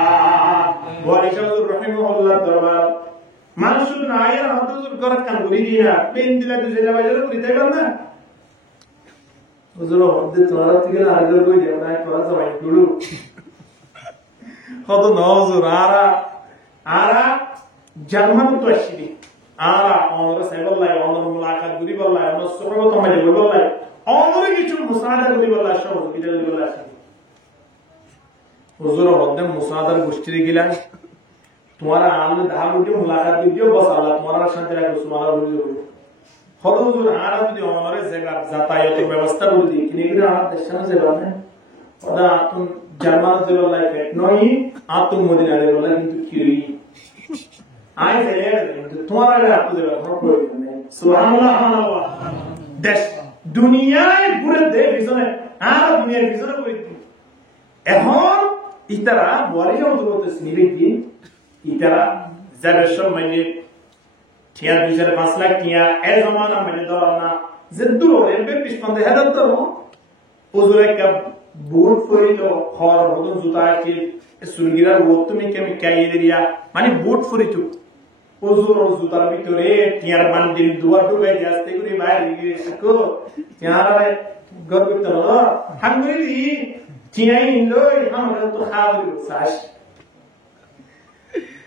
ওয়ালি শাহুর রাহিমাহুল্লাহ দরবার মানুষ না আয়ার হযরত করাত কান করি দিয়া পেন দিলা দুজে বাজারে করিতে পার না হুজুর হদ্দে তোরা থেকে আদর কই দেও না তোরা সবাই গুরু কত নজর আরা জার্মান তো আসিনি আরা আমরা সেবল্লাই আমরা মুলাকাত করি বললাই আমরা সর্বত মাঝে বললাই আমরা কিছু মুসাদা করি বললাই সহযোগিতা করি বললাই হুজুর হদ্দে মুসাদার গোষ্ঠী গিলাই তোমারা আনলে ধার উঠে মুলাকাত দিও বস আল্লাহ তোমারা শান্তি রাখো সুবহানাল্লাহ বলি হদ হুজুর আরা যদি আমারে জায়গা যাতায়াতের ব্যবস্থা করে দিই কিনে কিনে আর দেশে যাবে না ওদা তুম জার্মান জেলায় ফেট নই আতুম মদিনারে বলা কিন্তু কিরি আই ফেলে কিন্তু তোমার আগে আপু দেবে প্রয়োজন নেই সুবহানাল্লাহ দেশ দুনিয়ায় পুরো দেশ পিছনে আর দুনিয়ার পিছনে করি এখন ইতারা বলে জগতে নিবে কি ইতারা যাবে সব মানে টিয়া 2.5 লাখ টিয়া এ জমানা মানে দরানা যে দূরে বেপিস পন্দে হেদাত তো ওজুরে কা বুট ফরিতো খর হদন জুতা কি সুরগিরা ও তুমি কেমি কাইরিয়া মানে বুট ফরিতো ওজুর জুতার ভিতরে টিয়ার বান্ডিল দুয়া ডুবে যাস্তে করে বাইরে গিয়ে থাকো টিয়ারে গর্বিত হলো হাঙ্গুরি টিয়াই লই আমরা তো খাওয়াবো সাশ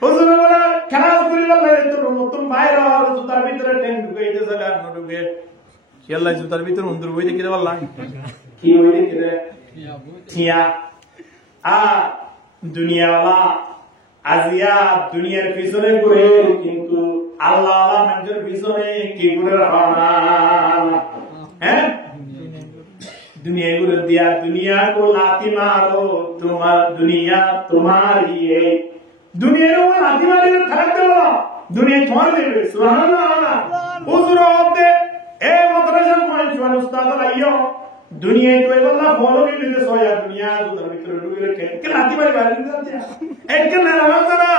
ওজুর বলা খাওয়া করে বলে তো নতুন বাইরে আর জুতার ভিতরে টেন ঢুকে গেছে আর ন ঢুকে খেলা জুতার ভিতরে অন্দর বই দেখে বললা কি বই দেখে টিয়া দুনিয়াওয়ালা আজিয়া দুনিয়ার পিছনে ঘুরে কিন্তু আল্লাহ মানুষের পিছনে কি ঘুরে রাখা হ্যাঁ দুনিয়া ঘুরে দিয়া দুনিয়া কো লাতি মারো তোমার দুনিয়া তোমারি দুনিয়ার উপর লাতি মারিলে খারাপ দেব দুনিয়া তোমার দেবে সুবহানাল্লাহ হুজুর হতে এ মাদ্রাসার মানুষ উস্তাদ আইয়ো दुनिया को बल्ला फॉलो भी लेते सोया दुनिया उधर भीतर डूबे रखे के लाती मारी बाहर निकल जाते एक के ना रहा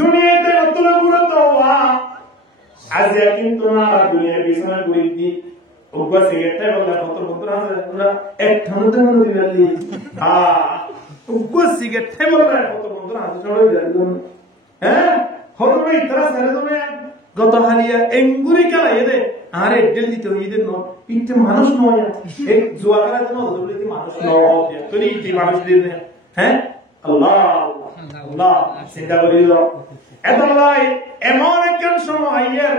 दुनिया ते मतलब पूरा तो हुआ आज यकीन तुम्हारा दुनिया बिसना कोई थी ऊपर सिगरेट है बल्ला फोटो फोटो पूरा एक ठंडा में दिवाली हां ऊपर सिगरेट है बल्ला फोटो फोटो हाथ छोड़ दे हैं हो तो इतना सारे तो मैं গত হালিয়া এঙ্গুরি কালা এদে আরে দিল্লি তো ইদের ন ইতে মানুষ নয় এক জুয়া করার জন্য ওদেরকে মানুষ নয় তুই ইতি মানুষ দিন হ্যাঁ আল্লাহ আল্লাহ চিন্তা করি দাও এত লাই এমন একজন সময় এর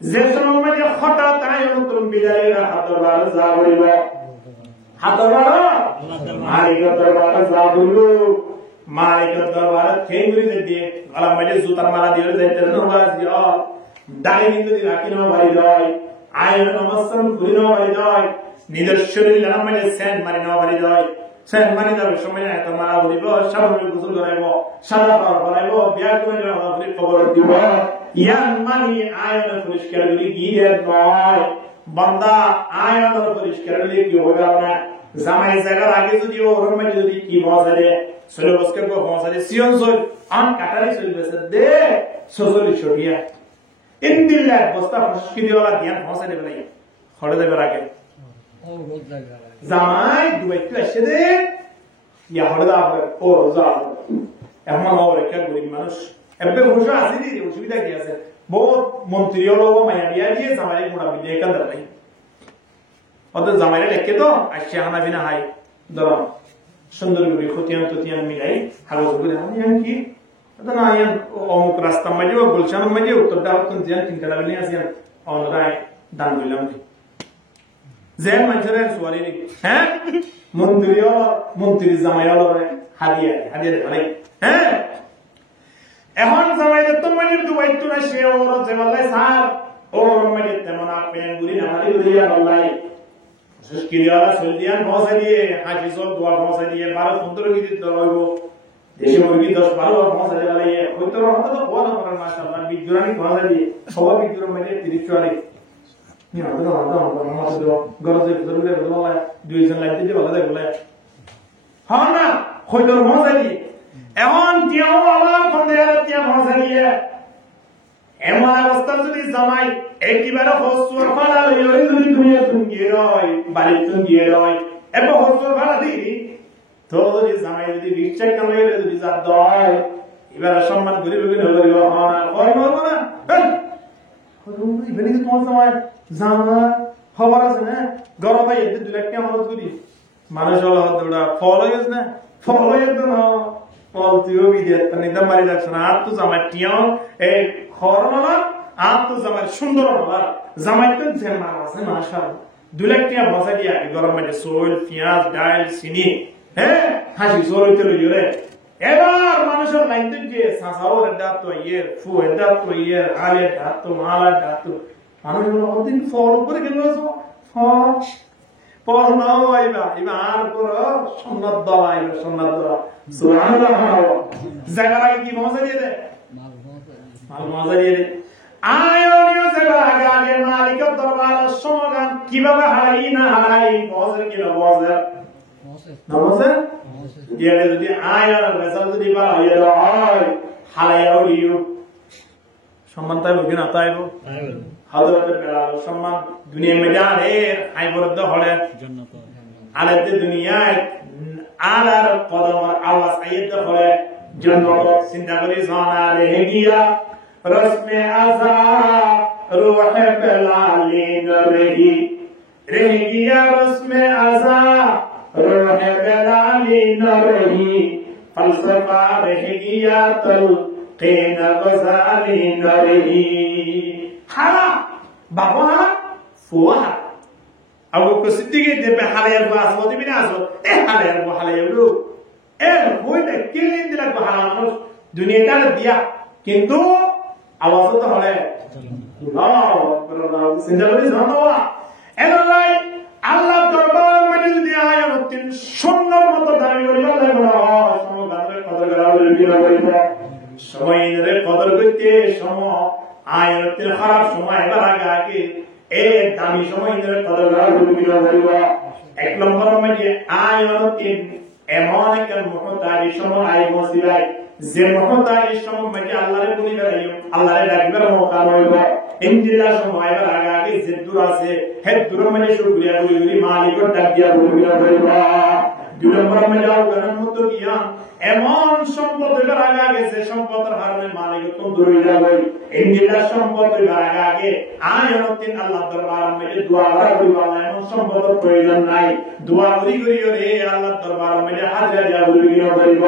যে সময় মানে হঠাৎ আয়নতুল বিদায়ের হাতবার যাবইল হাতবার মালিকের দরবারে যাবইল মালিকের দরবারে খেঙ্গুরিতে দিয়ে গলা মেলে জুতার মালা দিয়ে যাইতে নবাজ দিও দাঁড়িয়ে যদি রাখি না বাড়ি যায় আয়ন নমস্কার ঘুরি না বাড়ি যায় নিজের শরীর লাম মেলে সেন্ট মারি না বাড়ি যায় সেন্ট মারি যাবে সময় এত মারা বলিব সাবধানে গোসল করাইব সাদা পার করাইব বিয়া করে না বলি খবর দিব ইয়ান মানি আয়ন পরিষ্কার করি গিয়ে নয় বান্দা আয়ন পরিষ্কার করি কি হবে না জামাই জায়গার আগে যদি ওর মধ্যে যদি কি মজারে সরে বসকে মজারে সিয়ন সর আন কাটারি চলবে দে সজলি ছড়িয়া ইন্দিল্লা বস্তা ফসকিরিওয়ালা ধ্যান পৌঁছে দেবে নাই খড়ে দেবে আগে জামাই দুবাইতে এসে দে ইয়া হড়ে দা ও রোজা এখন অপেক্ষা গরিব মানুষ এবে ঘোষণা আছে দিদি অসুবিধা কি আছে বহুত মন্ত্রী হলো মায়া বিয়া দিয়ে জামাই মোড়া বিলিয়ে কান দেবে অত জামাইরে লেখে তো আসছে হানা বিনা হাই ধরো সুন্দর করে খতিয়ান ততিয়ান মিলাই হাগজ করে আমি কি না ইয়ান অমুক রাস্তা মাঝে গুলশান মাঝে উত্তরটা উত্তর জিয়ান তিনটা লাগলে আছে অনরায় দান দিলাম যে মানুষের সোয়ারি হ্যাঁ মন্ত্রী জামাই হলো হাদিয়া হাদিয়া দেবে নাই হ্যাঁ এখন জামাইদের তো মানে দুবাইতো না সে ওর যে বলে স্যার ওর মানে তেমন আপেন গুলি না মারি দিয়া বলাই সুস্কিরিয়ালা সলদিয়ান পৌঁছে দিয়ে হাজি সব দোয়া পৌঁছে দিয়ে 12-15 কেজি তো লইব দেশে মুরগি 10-12 পৌঁছে দিলে হয়তো রহমত তো কোন করার মাশাআল্লাহ বিজুরানি পৌঁছে দিয়ে সব বিজুর মানে 30-40 নি হয়তো মামা তো গরজে জরুরে বলা দুইজন লাগতে দিয়ে বলা বলে হ্যাঁ না হয়তো পৌঁছে দিয়ে এখন তিয়াও আল্লাহ বন্ধেরা তিয়া পৌঁছে দিয়ে এমন অবস্থা যদি জামাই একেবারে হসুর ফালা লইলে যদি দুনিয়া তুঙ্গিয়ে রয় বাড়ি তুঙ্গিয়ে রয় এবং হসুর ফালা দিবি তো যদি জামাই যদি রিক্সা কামাই যদি যা দয় এবার সম্মান করে বিভিন্ন করিব না কয় করবো না ইভেন তোমার জামাই জানা খবর আছে না গরম ভাই এতে 2 লাখ টাকা খরচ করি মানুষ হলো দৌড়া ফল হয়ে গেছে না ফল হয়ে গেছে না ফল তুইও বিদেশ নিদাম মারি যাচ্ছে না আর তো জামাই টিয়াও এই খরমালা আর তো জামাই সুন্দর বাবা জামাই তো যে মার আছে মাশাআল্লাহ 2 লাখ টাকা বসা দিয়া গরম মানে সোল পেঁয়াজ ডাল চিনি হ্যাঁ হাসি সোল হইতে লইরে এবার মানুষের লাইনতে যে সাসাওর ডাত তো ইয়ের ফু ডাত তো ইয়ের আলে ডাত তো মালা ডাত তো মানুষ ওদিন ফল করে গেল ফল পর নাও আইবা ইবা আর করো সুন্নাত দাও আইবা সুন্নাত দাও সুবহানাল্লাহ জায়গা কি মজা দিয়ে দে মাল মজা দিয়ে দে আয়োনিও জায়গা আগে মালিকের দরবারে সমাধান কিভাবে হারাই না হারাই মজা কি না মজা নমস্তে গেলে যদি আয়ন রেজাল্ট যদি বা হয়ে হয় হারাইও দিও সম্মান তাইব কি না তাইব হযরতের বেলাল সম্মান দুনিয়া মেজানের আইবরদ হলে জান্নাত আলাদে দুনিয়ায় আলার কদমের আওয়াজ আইতে হলে জান্নাত চিন্তা করি জানা রে গিয়া রসমে আযা রূহ বেলালিন রে গিয়া রসমে আযা রূহ বেলালিন রহি ফলসফা রে গিয়া তল কেন গজালিন রহি হারা বাবা ফুয়া আবু বকর সিদ্দিক দেবে হালায়ার বাস মতে বিনা আসো এ হালায়ার বো হালায়ারু এ হইতে কিলিন দিলা বো হালানো দুনিয়াটা দিয়া কিন্তু আওয়াজ তো হলে আল্লাহু আকবার সিন্দাবি জানোয়া এলাই আল্লাহ দরবার মানে যদি আয়াতিন সুন্দর মতো দাবি করি আল্লাহ বলা সমগানের কদর করা বলে বিনা করিব সময়ের কদর করতে সময় আয়াতের খারাপ সময় এবার আগে এ দামি সময় ধরে কদর করা বিনা করিব এক নম্বর মানে আয়াতের এমন একটা মুহতারি সময় আই মসিলাই যে মুহতারি সময় মানে আল্লাহর বলি করাইও আল্লাহর ডাকবার মৌকা হইব ইনদিলা সময় এবার আগে যে দূর আছে হে দূর মানে শুকরিয়া করি মালিকের ডাক দিয়া বিনা করিব দুই নম্বর মানে আল্লাহর মত গিয়া এমন সম্পদ এবার আগে যে সম্পদের হারনে মালিক তো দূরে যাবে ইনদিলা সম্পদ এবার আগে আয়াতিন আল্লাহ দরবার মধ্যে দোয়া করিব এমন সম্পদের প্রয়োজন নাই দোয়া করি রে আল্লাহ দরবার মধ্যে হাজিরা দিয়া বিনা করিব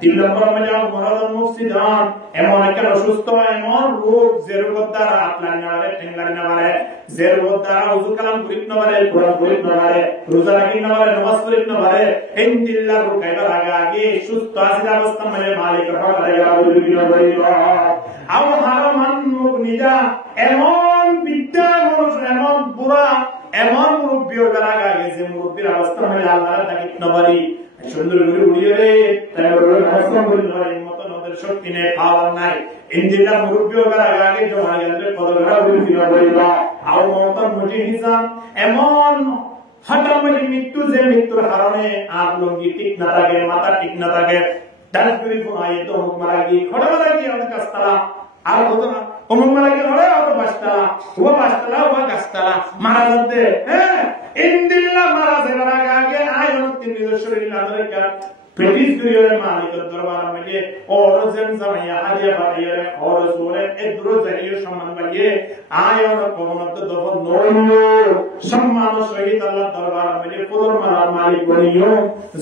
তিন নম্বর মানে মরাদন মুফসিদান এমন একটা অসুস্থ এমন রোগ যে রোগের দ্বারা আপনার নারে ঠেঙ্গারে না পারে যে রোগের দ্বারা ওযু কালাম করিত না পারে কোরআন করিত না পারে রোজা রাখিত না পারে নামাজ পড়িত না পারে ইনদিল্লাহ রোগ কাইবার আগে সুস্থ আছে অবস্থা মানে মালিক রহমত আলাইহি বিনা করিব আও হারামান মুগনিদা এমন বিদ্যা মানুষ এমন বুড়া এমন মুরব্বী ওদের আগে যে মুরব্বীর অবস্থা মানে আল্লাহর তাকিত না পারি সুন্দর করে উড়িয়ে রে তারপরে হাসন বলি নয় মত নদের শক্তি নেই পাওয়ার নাই ইনদিলা মুরব্বী ওদের আগে জমা গেলে কদর করা বিনা করিব আও মতন মুজি হিসাব এমন হঠাৎ মৃত্যু যে মৃত্যুর কারণে আর লঙ্গি ঠিক না থাকে মাথা ঠিক না থাকে ডান করে ফোনাই তো মারা গিয়ে খড়া লাগি আমাদের কাছে তারা আর হতো না অমুক মালাকে ধরে অত বাসতালা ও বাসতালা ও গাছতালা মারা যাতে হ্যাঁ ইন্দিল্লা মারা যাবার আগে আয়ন তিন শরীর না ধরে পেটিস দুইয়ের মালিকের দরবার মধ্যে ওরজেন জামাইয়া হাজিয়া বাড়িয়ে ওরজুরে এদ্রো জানিয়ে সম্মান বাড়িয়ে আয়ন কোমনত দফন নয় সম্মান সহিত আল্লাহ দরবার মধ্যে পুরো মালার মালিক বনিও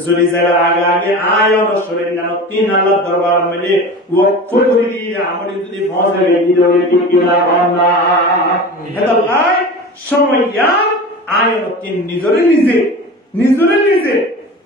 যদি যারা আগে আয়ন শরীর না তিন আল্লাহ দরবার মধ্যে ওয়াকফ করে দিয়ে আমরি যদি ফসলে দিয়ে কিনা বানা হেদাল্লাহ সময়য়া আয়ন তিন নিজরে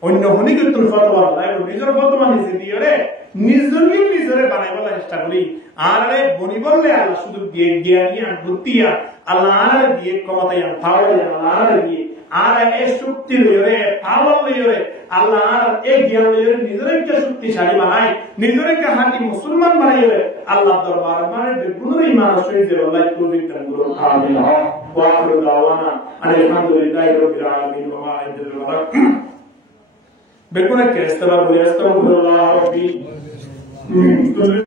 অন্য হনি কিন্তু ফতোয়া নাই নিজের ফতোয়া নিজে দিয়ে রে নিজরে বানাইবার চেষ্টা করি আর রে বনি বললে আল্লাহ শুধু দিয়ে জ্ঞানী আর বুদ্ধিয়া আল্লাহ আর দিয়ে ক্ষমতায় পাওয়ার আল্লাহ আর দিয়ে আর এই শক্তি লইরে পাওয়ার লইরে আল্লাহ আর এই জ্ঞান লইরে নিজেরকে শক্তিশালী বানাই নিজেরকে হাতি মুসলমান বানাইরে আল্লাহ দরবার মানে বেগুনের ঈমান শহীদ আল্লাহ তৌফিক দান করুন আমিন ওয়া আখিরু দাওয়ানা আলহামদুলিল্লাহি রাব্বিল আলামিন ওয়া মা ইনদাল বারাক বেগুনের কে ইস্তেগফার বলে আস্তাগফিরুল্লাহ রাব্বি